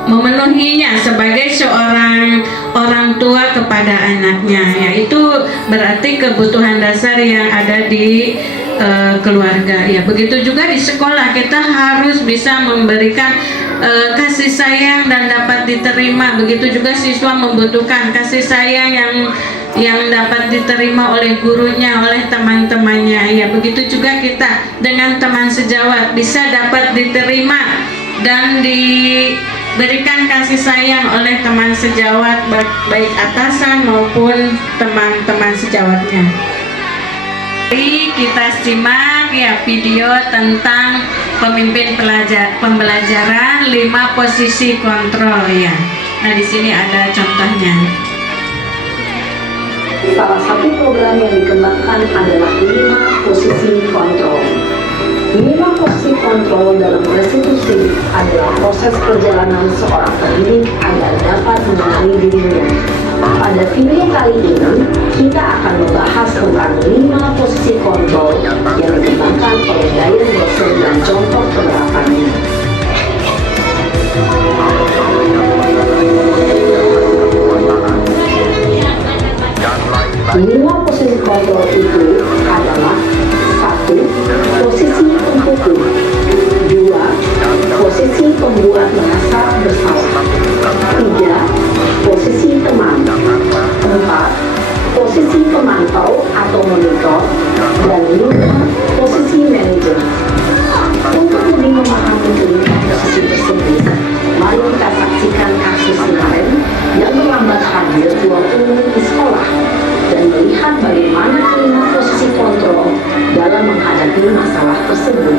memenuhinya sebagai seorang orang tua kepada anaknya, yaitu berarti kebutuhan dasar yang ada di keluarga. Ya, begitu juga di sekolah kita harus bisa memberikan kasih sayang dan dapat diterima. Begitu juga siswa membutuhkan kasih sayang yang dapat diterima oleh gurunya, oleh teman-temannya. Ya, begitu juga kita dengan teman sejawat bisa dapat diterima dan diberikan kasih sayang oleh teman sejawat, baik atasan maupun teman-teman sejawatnya. Mari kita simak ya video tentang pembelajaran 5 posisi kontrol ya. Nah, di sini ada contohnya. Salah satu program yang dikembangkan adalah 5 posisi kontrol. 5 posisi kontrol dalam restitusi adalah proses perjalanan seorang pendidik agar dapat mengenali dirinya. Pada video kali ini, kita akan membahas tentang 5 posisi kontrol yang dikembangkan oleh Diane Gosling dan contoh penerapannya. 5 posisi kontrol itu adalah 1. Posisi pemukul, 2. Posisi pembuat merasa bersalah, 3. Posisi teman, 4. Posisi pemantau atau monitor, dan 5. Posisi manajer. Untuk lebih memahami kelima posisi tersebut, mari kita saksikan kasus kemarin yang terlambat hadir 20 menit di sekolah dan melihat bagaimana kelima posisi kontrol dalam menghadapi masalah tersebut.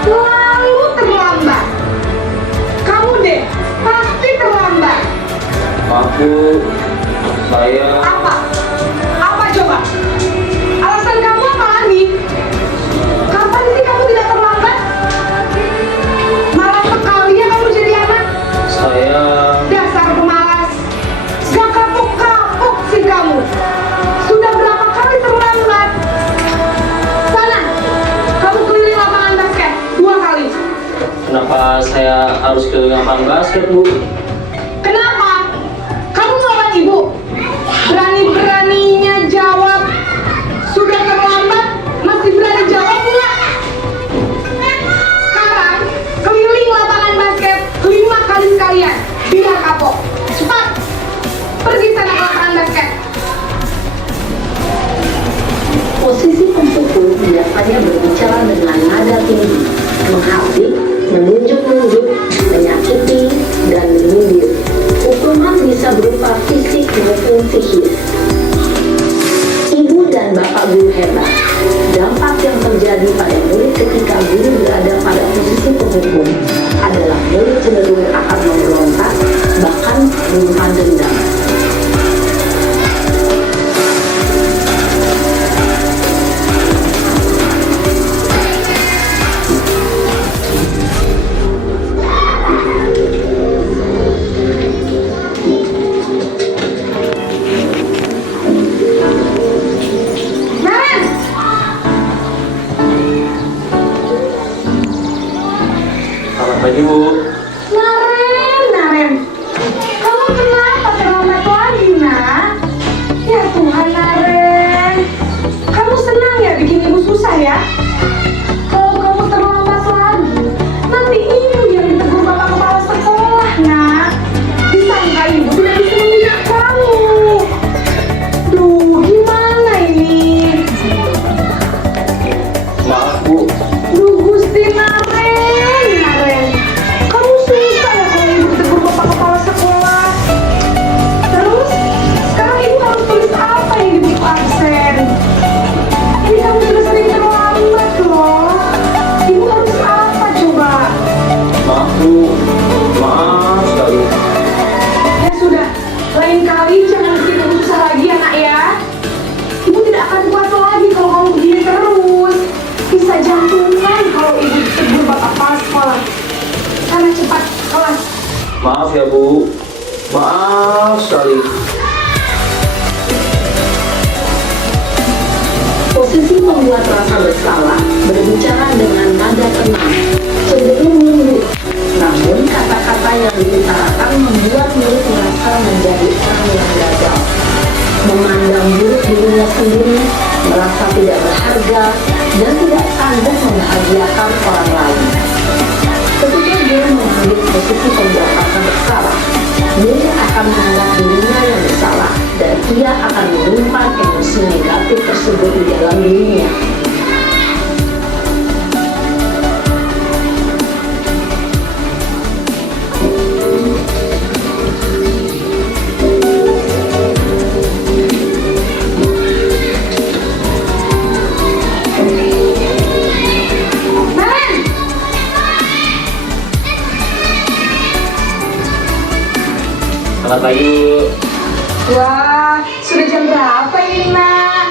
Selalu terlambat. Kamu deh, pasti terlambat. Saya Apa? Apa coba? Alasan kamu apa lagi? Kapan sih kamu tidak terlambat? Malas sekali ya kamu jadi anak. Dasar pemalas. Gak kapok-kapok sih kamu. Sudah berapa kali terlambat? Sana, kamu keliling lapangan basket 2 kali. kenapa saya harus ke lapangan basket, Bu? Kenapa? Kamu melawan ibu? Berani-beraninya jawab. Sudah terlambat, masih berani jawab pula. Sekarang, keliling lapangan basket 5 kali sekalian. Biar kapok. Cepat. Pergi sana ke lapangan basket. Posisi pemukul biasanya berbicara dengan nada tinggi, menghardik, menunjuk-nunjuk, menyakiti, dan menyindir. Hukuman bisa berupa fisik maupun psikis. Ibu dan bapak guru hebat. Dampak yang terjadi pada murid ketika guru berada pada posisi pemukul adalah murid cenderung akan memberontak, bahkan menyimpan dendam. Naren! Selamat pagi, Bu. Naren! Kamu kenapa terlambat lagi, nak? Ya Tuhan, Naren. Kamu senang ya bikin ibu susah ya? Kalau kamu terlambat lagi, nanti ibu yang ditegur bapak kepala sekolah, nak. Disangka ibu tidak bisa membina kamu. Duh, gimana ini? Maaf, Bu. Duh, Gusti Naren. Kamu membuat rasa bersalah, berbicara dengan nada tenang, cenderung lembut. Namun kata-kata yang diutarakan membuat murid merasa menjadi orang yang gagal, memandang buruk dirinya sendiri, merasa tidak berharga, dan tidak sanggup membahagiakan orang lain. Ketika guru mengambil posisi pembuat rasa bersalah, murid akan menganggap dirinya yang bersalah dan ia akan menyimpan emosi negatif tersebut di dalam dirinya. Selamat pagi Bu. Wah, sudah jam berapa ini, Nak?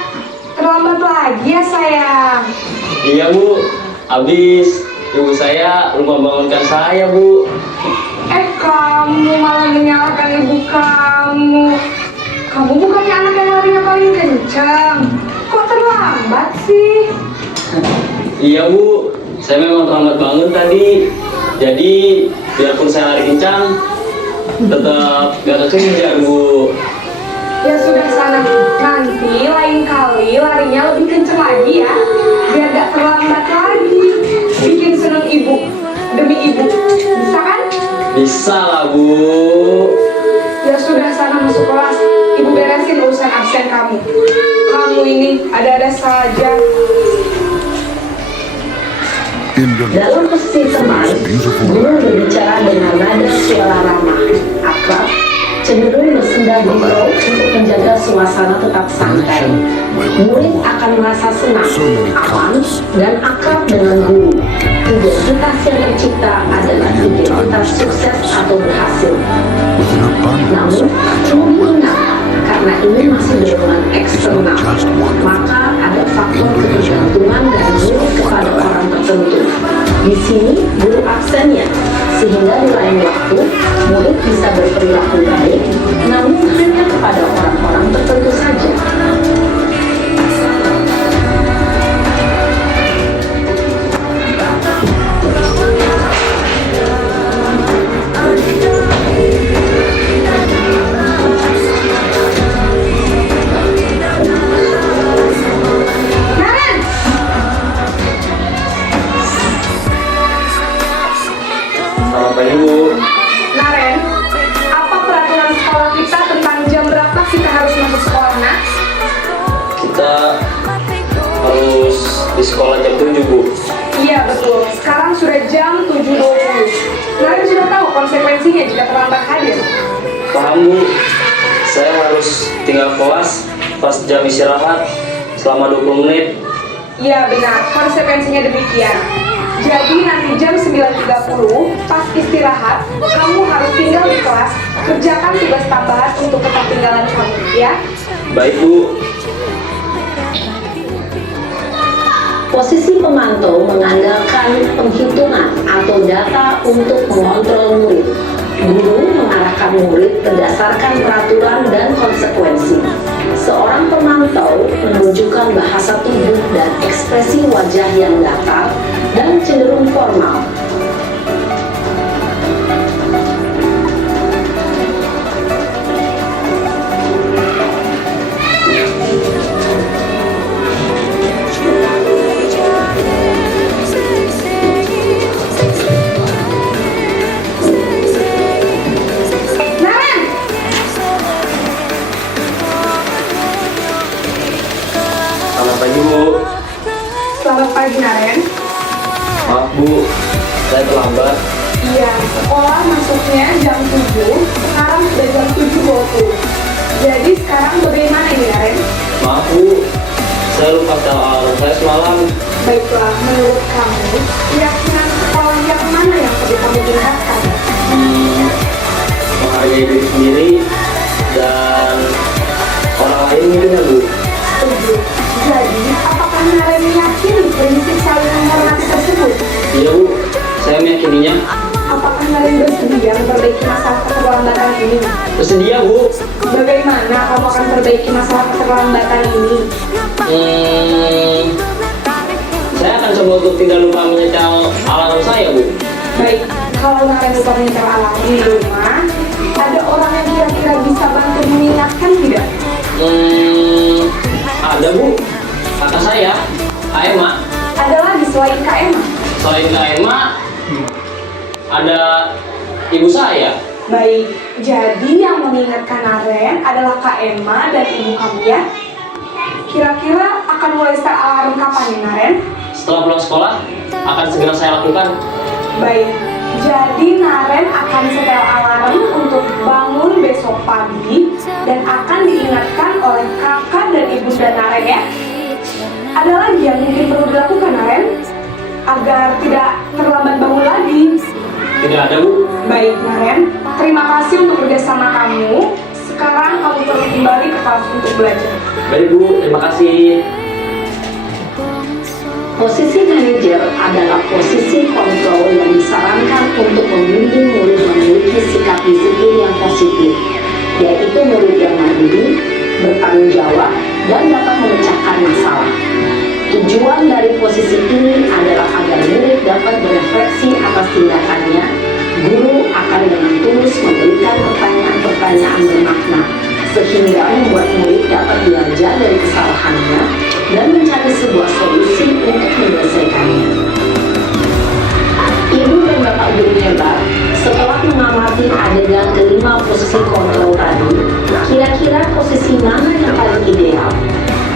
Terlambat lagi ya, sayang. Iya Bu, habis ibu saya lupa bangunkan saya Bu. Kamu malah menyalahkan ibu kamu. Kamu bukannya anak yang larinya paling kencang. Kok terlambat sih? Iya Bu, saya memang terlambat bangun tadi. Jadi biarpun saya lari kencang, tetap gak kekejar Bu. Ya sudah sana, nanti lain kali larinya lebih kencang lagi ya, biar gak terlambat lagi. Bikin seneng ibu, demi ibu, bisa kan? Bisa lah Bu. Ya sudah sana masuk kelas, ibu beresin urusan absen kamu. Kamu ini ada-ada saja. Dalam posisi teman, guru berbicara dengan nada suara ramah, akrab, cenderung bersenda gurau untuk menjaga suasana tetap santai. Murid akan merasa senang, aman, dan akrab dengan guru. Identitas yang tercipta adalah identitas sukses atau berhasil. Namun, perlu diingat, karena ini masih dorongan eksternal, maka ada faktor ketergantungan dari murid kepada orang tertentu. Di sini guru absennya, sehingga di lain waktu murid bisa berperilaku baik, namun hanya kepada orang-orang tertentu saja. Selamat pagi Bu. Naren, apa peraturan sekolah kita tentang jam berapa kita harus masuk sekolah, Nak? Kita harus di sekolah jam 7 Bu. Iya betul, sekarang sudah jam 7.20. Naren sudah tahu konsekuensinya jika terlambat hadir. Paham Bu. Saya harus tinggal kelas pas jam istirahat selama 20 menit. Iya benar, konsekuensinya demikian. Jadi nanti jam 9.30 pas istirahat, kamu harus tinggal di kelas, kerjakan tugas tambahan untuk ketertinggalan kamu, ya? Baik Bu. Posisi pemantau mengandalkan penghitungan atau data untuk mengontrol murid. Guru mengarahkan murid berdasarkan peraturan dan konsekuensi. Seorang pemantau menunjukkan bahasa tubuh dan ekspresi wajah yang datar dan cenderung formal. Selamat pagi Bu. Selamat pagi, Naren. Maaf Bu, saya terlambat. Iya, sekolah masuknya jam 7, sekarang sudah jam 7.20. Jadi sekarang bagaimana ini, Naren? Maaf Bu, saya lupa alarm saya semalam. Baiklah, menurut kamu, keyakinan sekolah yang mana yang perlu kamu tingkatkan? Menghargai diri sendiri dan orang lain mungkin ya Bu. Setuju. Jadi, apakah Naren meyakini prinsip saling menghormati tersebut? Iya Bu, saya meyakininya. Apakah Naren bersedia memperbaiki masalah keterlambatan ini? Bersedia Bu. Bagaimana kamu akan perbaiki masalah keterlambatan ini? Naren coba untuk tidak lupa menyetel alarm saya, Bu. Baik, kalau Naren lupa menyetel alarm di rumah, ada orang yang kira-kira bisa bantu mengingatkan tidak? Ada, Bu. Kakak saya, Kak Emma. Ada lagi selain Kak Emma? Selain Kak Emma, ada ibu saya. Baik, jadi yang mengingatkan Naren adalah Kak Emma dan ibu kamu ya? Kira-kira akan mulai start alarm kapan nih Naren? Setelah pulang sekolah, akan segera saya lakukan. Baik, jadi Naren akan setel alarm untuk bangun besok pagi dan akan diingatkan oleh kakak dan ibunda Naren ya. Ada lagi yang mungkin perlu dilakukan Naren agar tidak terlambat bangun lagi? Tidak ada, Bu. Baik Naren, terima kasih untuk kerjasama kamu. Sekarang kamu perlu kembali ke kelas untuk belajar. Baik, Bu. Terima kasih. Posisi manajer adalah posisi kontrol yang disarankan untuk membimbing murid memiliki sikap disiplin yang positif, yaitu murid yang mandiri, bertanggung jawab, dan dapat memecahkan masalah. Tujuan dari posisi ini adalah agar murid dapat berefleksi atas tindakannya. Guru akan dengan tulus memberikan pertanyaan-pertanyaan bermakna, sehingga membuat murid dapat belajar dari kesalahannya dan mencari sebuah solusi untuk menyelesaikannya. Ibu dan bapak guru hebat, setelah mengamati adegan kelima posisi kontrol tadi, kira-kira posisi mana yang paling ideal?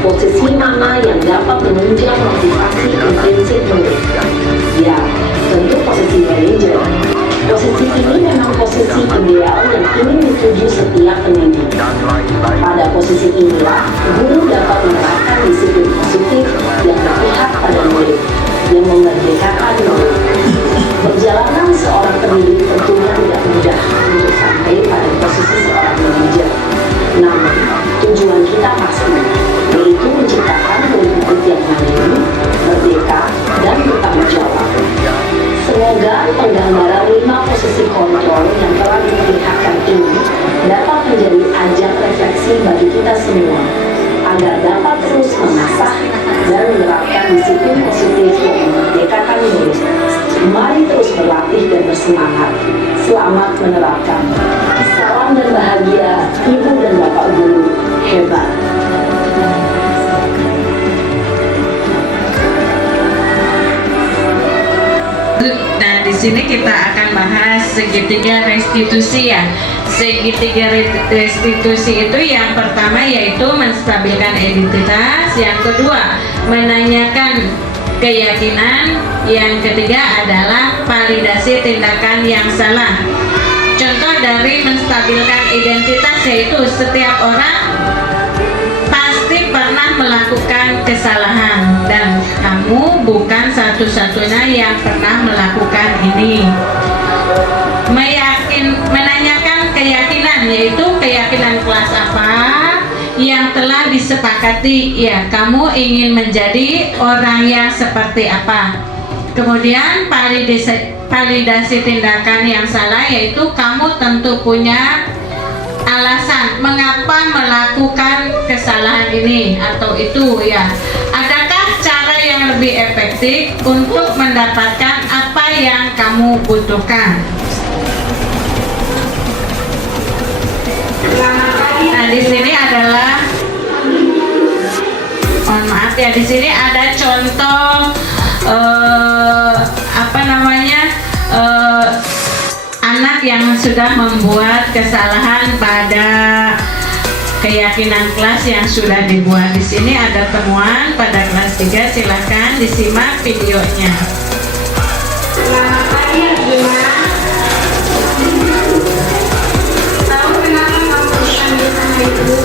Posisi mana yang dapat menunjang motivasi intrinsik murid? Ya, tentu posisi manajer. Posisi ini memang posisi ideal yang ingin dituju setiap pendidik. Pada posisi inilah, guru dapat menerapkan disiplin positif yang berpihak pada murid, yang memerdekakan murid. Perjalanan seorang pendidik tentunya tidak mudah untuk sampai pada posisi seorang manajer. Namun, tujuan kita pasti, yaitu menciptakan murid-murid yang mandiri, merdeka, dan bertanggung jawab. Semoga penggambaran 5 posisi kontrol yang telah diperlihatkan ini dapat menjadi ajang refleksi bagi kita semua, agar dapat terus mengasah dan menerapkan disiplin positif yang memerdekakan murid. Mari terus berlatih dan bersemangat. Selamat menerapkan. Salam dan bahagia, Ibu dan Bapak Guru hebat. Nah, di sini kita akan bahas segitiga restitusi ya. Segitiga restitusi itu yang pertama yaitu menstabilkan identitas, yang kedua menanyakan keyakinan, yang ketiga adalah validasi tindakan yang salah. Contoh dari menstabilkan identitas yaitu setiap orang pasti pernah melakukan kesalahan dan kamu bukan satu-satunya yang pernah melakukan ini. Menanyakan keyakinan yaitu keyakinan kelas apa yang telah disepakati, ya kamu ingin menjadi orang yang seperti apa. Kemudian validasi tindakan yang salah yaitu kamu tentu punya alasan mengapa melakukan kesalahan ini atau itu ya. Adakah cara yang lebih efektif untuk mendapatkan apa yang kamu butuhkan? Nah, di sini adalah mohon maaf ya, di sini ada contoh anak yang sudah membuat kesalahan pada keyakinan kelas yang sudah dibuat. Di sini ada temuan pada kelas 3, silakan disimak videonya. Selamat pagi Azima. Tahu kenapa kamu bisa di sana itu?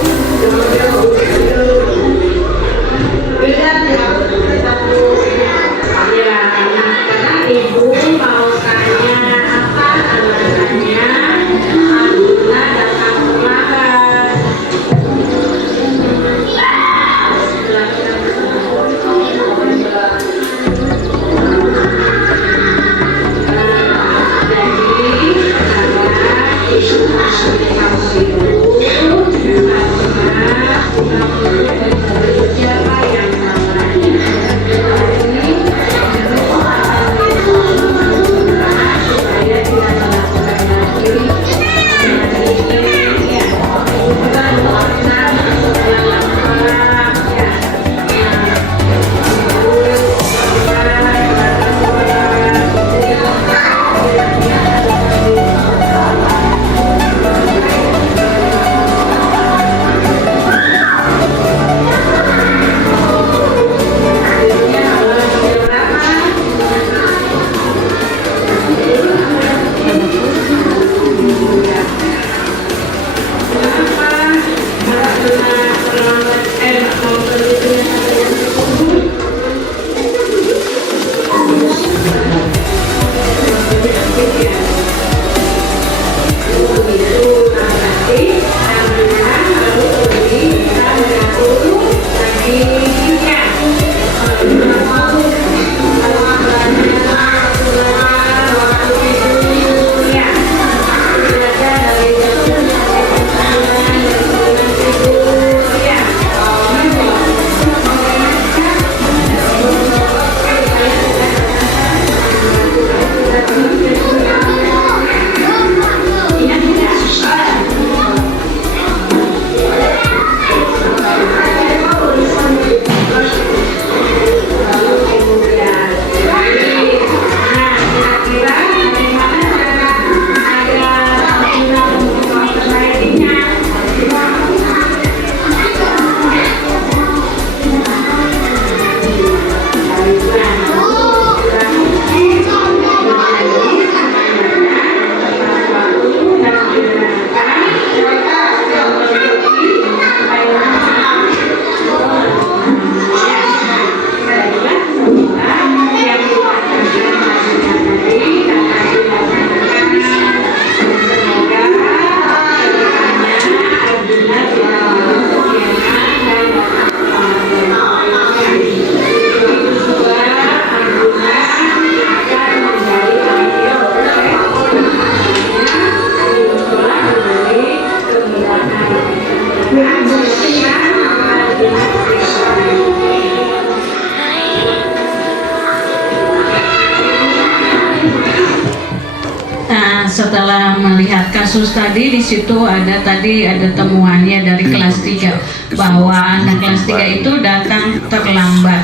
Ya, karena ibu mau tanya apa alasannya Adina datang terlambat. Jadi, karena isu kamu itu Setelah melihat kasus tadi, di situ ada temuannya dari kelas 3 bahwa anak kelas 3 itu datang terlambat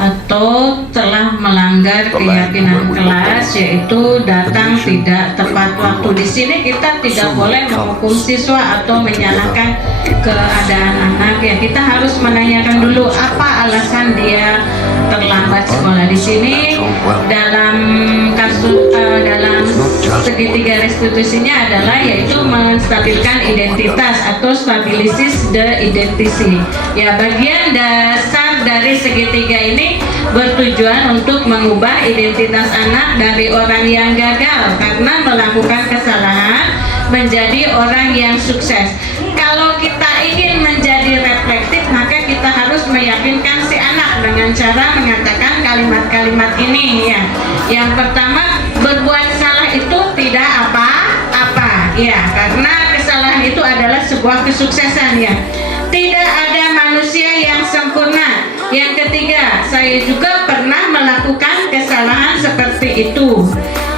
atau telah melanggar keyakinan kelas, yaitu datang tidak tepat waktu. Di sini kita tidak boleh menghukum siswa atau menyalahkan keadaan anak, ya. Kita harus menanyakan dulu apa alasan dia terlambat sekolah. Di sini dalam kasus dalam segitiga restitusinya adalah yaitu menstabilkan identitas atau stabilisis the identity. Ya, bagian dasar dari segitiga ini bertujuan untuk mengubah identitas anak dari orang yang gagal karena melakukan kesalahan menjadi orang yang sukses. Kalau kita ingin menjadi reflektif, maka kita harus meyakinkan si anak dengan cara mengatakan kalimat-kalimat ini, ya. Yang pertama, berbuat salah itu tidak apa-apa, ya, karena kesalahan itu adalah sebuah kesuksesan, ya. Tidak ada manusia yang sempurna. Yang ketiga, saya juga pernah melakukan kesalahan seperti itu.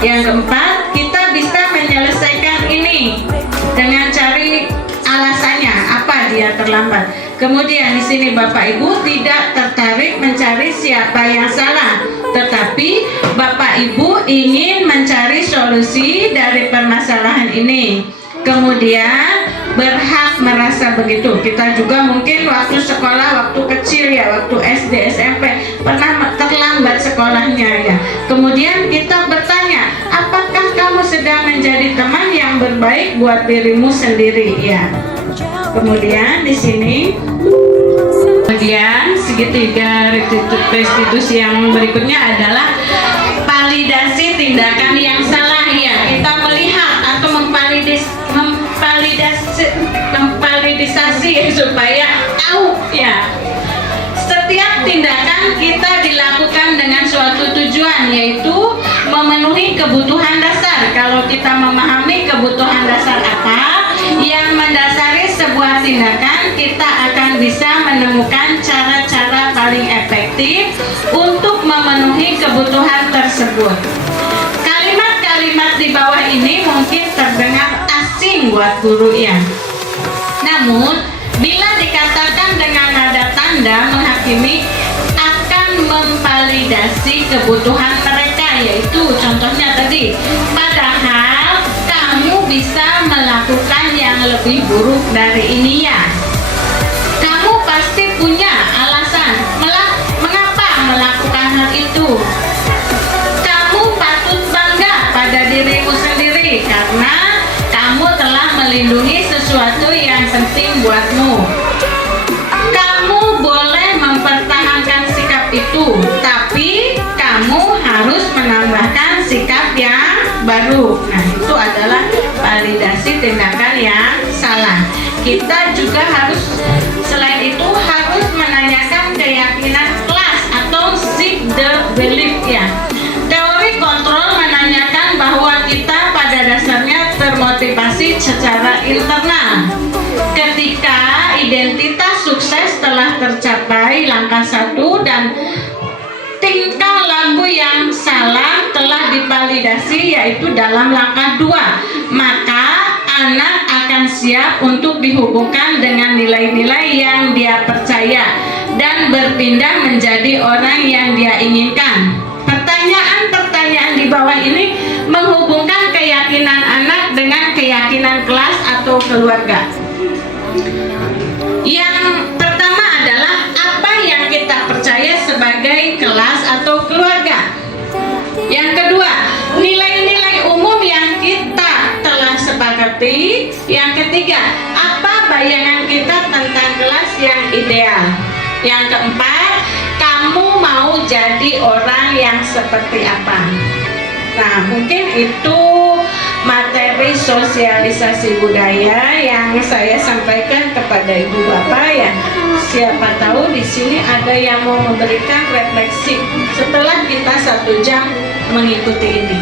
Yang keempat, kita bisa menyelesaikan ini dengan cari alasannya apa dia terlambat. Kemudian di sini Bapak Ibu tidak tertarik mencari siapa yang salah, tetapi Bapak Ibu ingin mencari solusi dari permasalahan ini. Kemudian berhak merasa begitu. Kita juga mungkin waktu sekolah, waktu kecil, ya, waktu SD, SMP pernah terlambat sekolahnya, ya. Kemudian kita bertanya, apakah kamu sedang menjadi teman yang berbaik buat dirimu sendiri, ya. Kemudian di sini segitiga restitusi yang berikutnya adalah validasi tindakan yang salah, ya. Kita melihat atau memvalidisasi supaya tahu, ya, setiap tindakan kita dilakukan dengan suatu tujuan, yaitu memenuhi kebutuhan dasar. Kalau kita memahami kebutuhan dasar apa yang mendasari sebuah tindakan, kita akan bisa menemukan cara-cara paling efektif untuk memenuhi kebutuhan tersebut. Kalimat-kalimat di bawah ini mungkin terdengar asing buat guru, ya. Namun, bila dikatakan dengan nada tanda menghakimi akan memvalidasi kebutuhan mereka, yaitu contohnya tadi, padahal kamu bisa melakukan yang lebih buruk dari ini, ya. Kamu pasti punya alasan mengapa melakukan hal itu. Kamu patut bangga pada dirimu sendiri karena kamu telah melindungi sesuatu yang penting buatmu. Kamu boleh mempertahankan sikap itu, tapi kamu harus menambahkan sikap yang baru. Nah, itu adalah validasi tindakan yang salah. Kita juga harus, selain itu, harus menanyakan tervalidasi yaitu dalam langkah 2, maka anak akan siap untuk dihubungkan dengan nilai-nilai yang dia percaya dan berpindah menjadi orang yang dia inginkan. Pertanyaan-pertanyaan di bawah ini menghubungkan keyakinan anak dengan keyakinan kelas atau keluarga. Yang pertama adalah apa yang kita percaya sebagai kelas atau keluarga. Yang kedua, nilai-nilai umum yang kita telah sepakati. Yang ketiga, apa bayangan kita tentang kelas yang ideal. Yang keempat, kamu mau jadi orang yang seperti apa. Nah, mungkin itu materi sosialisasi budaya yang saya sampaikan kepada Ibu Bapak ya. Siapa tahu di sini ada yang mau memberikan refleksi setelah kita 1 jam mengikuti ini.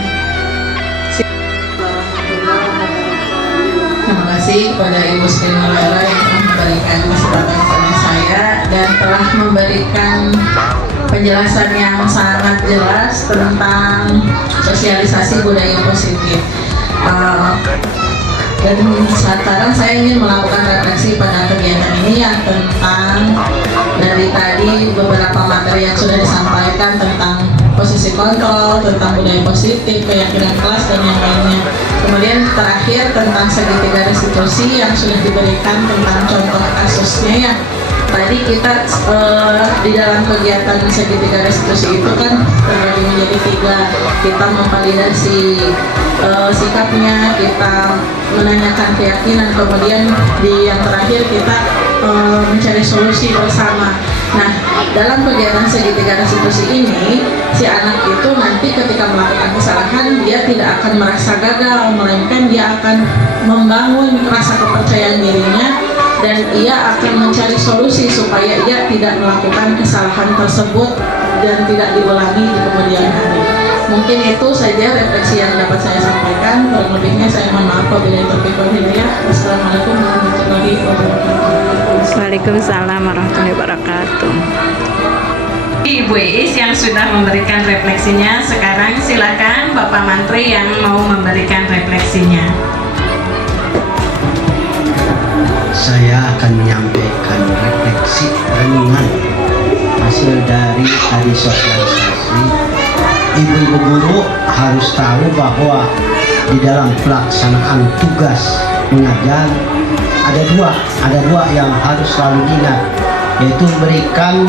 Terima kasih kepada Ibu Sri Nurlela yang telah memberikan kesempatan kepada saya dan telah memberikan penjelasan yang sangat jelas tentang sosialisasi budaya positif. Dan sekarang saya ingin melakukan refleksi pada kegiatan ini yang tentang dari tadi beberapa materi yang sudah disampaikan tentang posisi kontrol, tentang budaya positif, keyakinan kelas dan yang lainnya. Kemudian terakhir tentang segitiga restitusi yang sudah diberikan tentang contoh kasusnya ya. Tadi kita di dalam kegiatan segitiga restitusi itu kan terbagi menjadi 3. Kita memvalidasi sikapnya, kita menanyakan keyakinan, kemudian di yang terakhir kita mencari solusi bersama. Nah, dalam kegiatan segitiga restitusi ini, si anak itu nanti ketika melakukan kesalahan dia tidak akan merasa gagal, melainkan dia akan membangun rasa kepercayaan dirinya dan ia akan mencari solusi supaya ia tidak melakukan kesalahan tersebut dan tidak diulangi di kemudian hari. Mungkin itu saja refleksi yang dapat saya sampaikan. Kurang lebihnya saya mohon maaf wabillahi taufiq wal hidayah. Wassalamualaikum warahmatullahi wabarakatuh. Waalaikumsalam warahmatullahi wabarakatuh. Ibu Iis yang sudah memberikan refleksinya, sekarang silakan Bapak Mantri yang mau memberikan refleksinya. Saya akan menyampaikan refleksi renungan hasil dari tadi sosialisasi. Ibu-ibu guru harus tahu bahwa di dalam pelaksanaan tugas mengajar ada dua yang harus selalu diingat, yaitu memberikan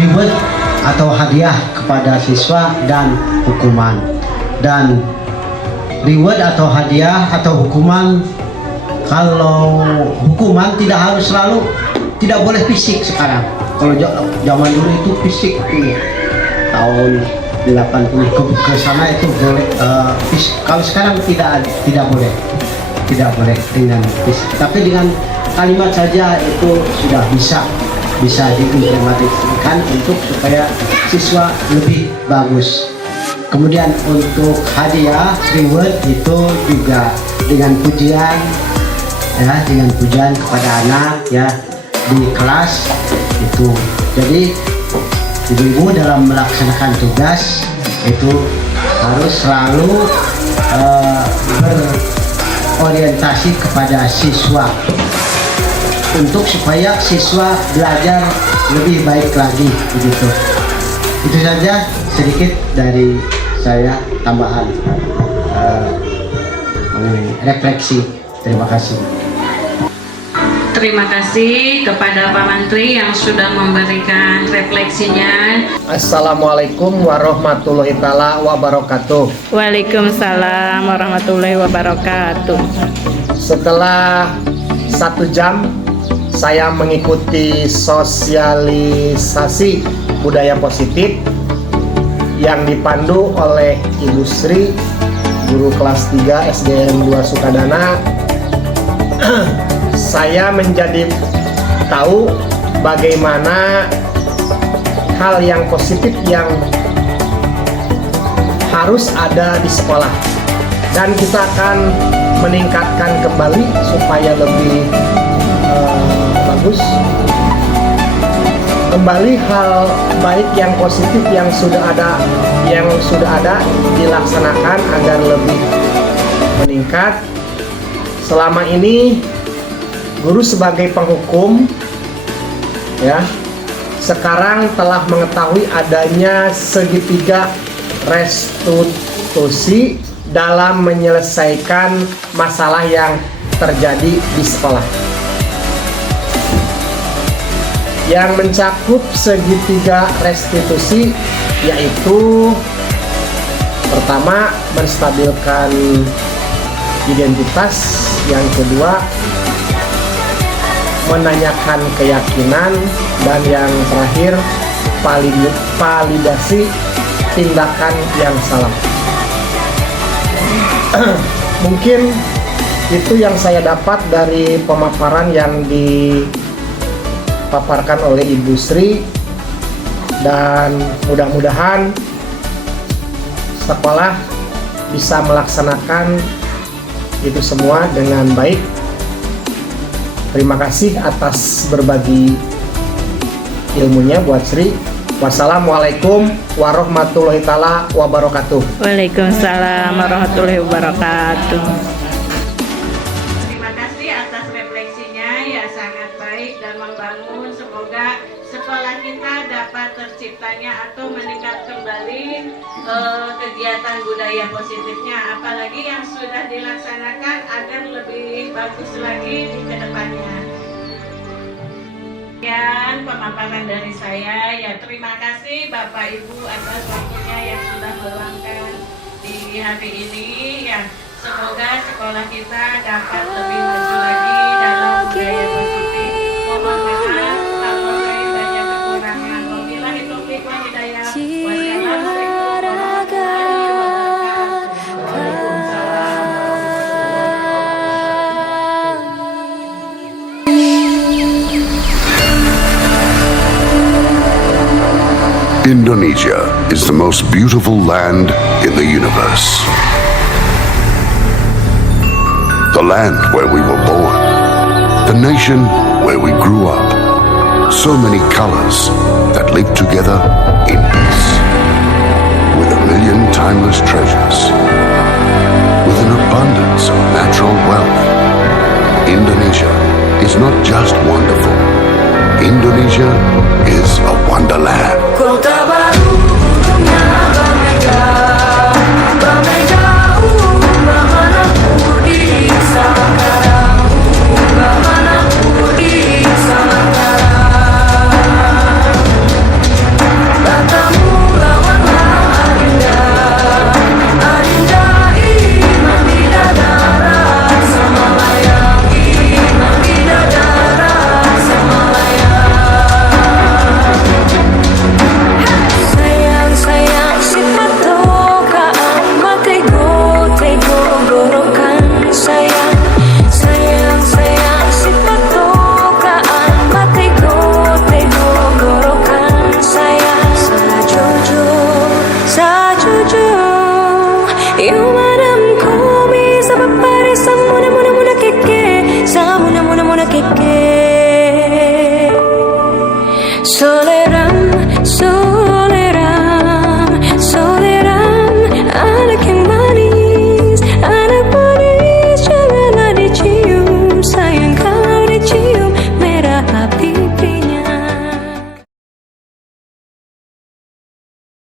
reward atau hadiah kepada siswa dan hukuman. Dan reward atau hadiah atau hukuman, kalau hukuman tidak boleh fisik sekarang. Kalau zaman dulu itu fisik tuh tahun 80 ke sana itu boleh kalau sekarang tidak boleh dengan fisik, tapi dengan kalimat saja itu sudah bisa diimplementasikan untuk supaya siswa lebih bagus. Kemudian untuk hadiah reward itu juga dengan pujian ya, dengan pujian kepada anak ya di kelas itu. Jadi ibu-ibu dalam melaksanakan tugas itu harus selalu berorientasi kepada siswa untuk supaya siswa belajar lebih baik lagi begitu. Itu saja sedikit dari saya tambahan refleksi. Terima kasih. Terima kasih kepada Pak Mantri yang sudah memberikan refleksinya. Assalamualaikum warahmatullahi wabarakatuh. Waalaikumsalam warahmatullahi wabarakatuh. Setelah 1 jam saya mengikuti sosialisasi budaya positif yang dipandu oleh Ibu Sri, guru kelas 3 SDN 2 Sukadana. Saya menjadi tahu bagaimana hal yang positif yang harus ada di sekolah, dan kita akan meningkatkan kembali supaya lebih bagus. kembali hal baik yang positif yang sudah ada dilaksanakan agar lebih meningkat. Selama ini guru sebagai penghukum ya sekarang telah mengetahui adanya segitiga restitusi dalam menyelesaikan masalah yang terjadi di sekolah. Yang mencakup segitiga restitusi yaitu pertama menstabilkan identitas, yang kedua menanyakan keyakinan, dan yang terakhir validasi tindakan yang salah. Mungkin itu yang saya dapat dari pemaparan yang dipaparkan oleh Ibu Sri, dan mudah-mudahan sekolah bisa melaksanakan itu semua dengan baik. Terima kasih atas berbagi ilmunya buat Sri. Wassalamualaikum warahmatullahi taala wabarakatuh. Waalaikumsalam warahmatullahi wabarakatuh. Terima kasih atas refleksinya, ya sangat baik dan membangun. Semoga sekolah kita dapat terciptanya atau meningkat kembali kegiatan budaya positifnya, apalagi yang sudah dilaksanakan agar lebih bagus lagi di kedepannya. Sekian pemaparan dari saya, ya terima kasih Bapak Ibu atas waktunya yang sudah meluangkan di hari ini, ya semoga sekolah kita dapat lebih maju lagi dalam budaya positif. Mohon maaf kalau saya banyak kekurangan. Wabillahi taufiq wal hidayah. Wassalamualaikum warahmatullahi Indonesia is the most beautiful land in the universe. The land where we were born. The nation where we grew up. So many colors that live together in peace. With a million timeless treasures. With an abundance of natural wealth. Indonesia is not just wonderful. Indonesia is a wonderland. Kota baru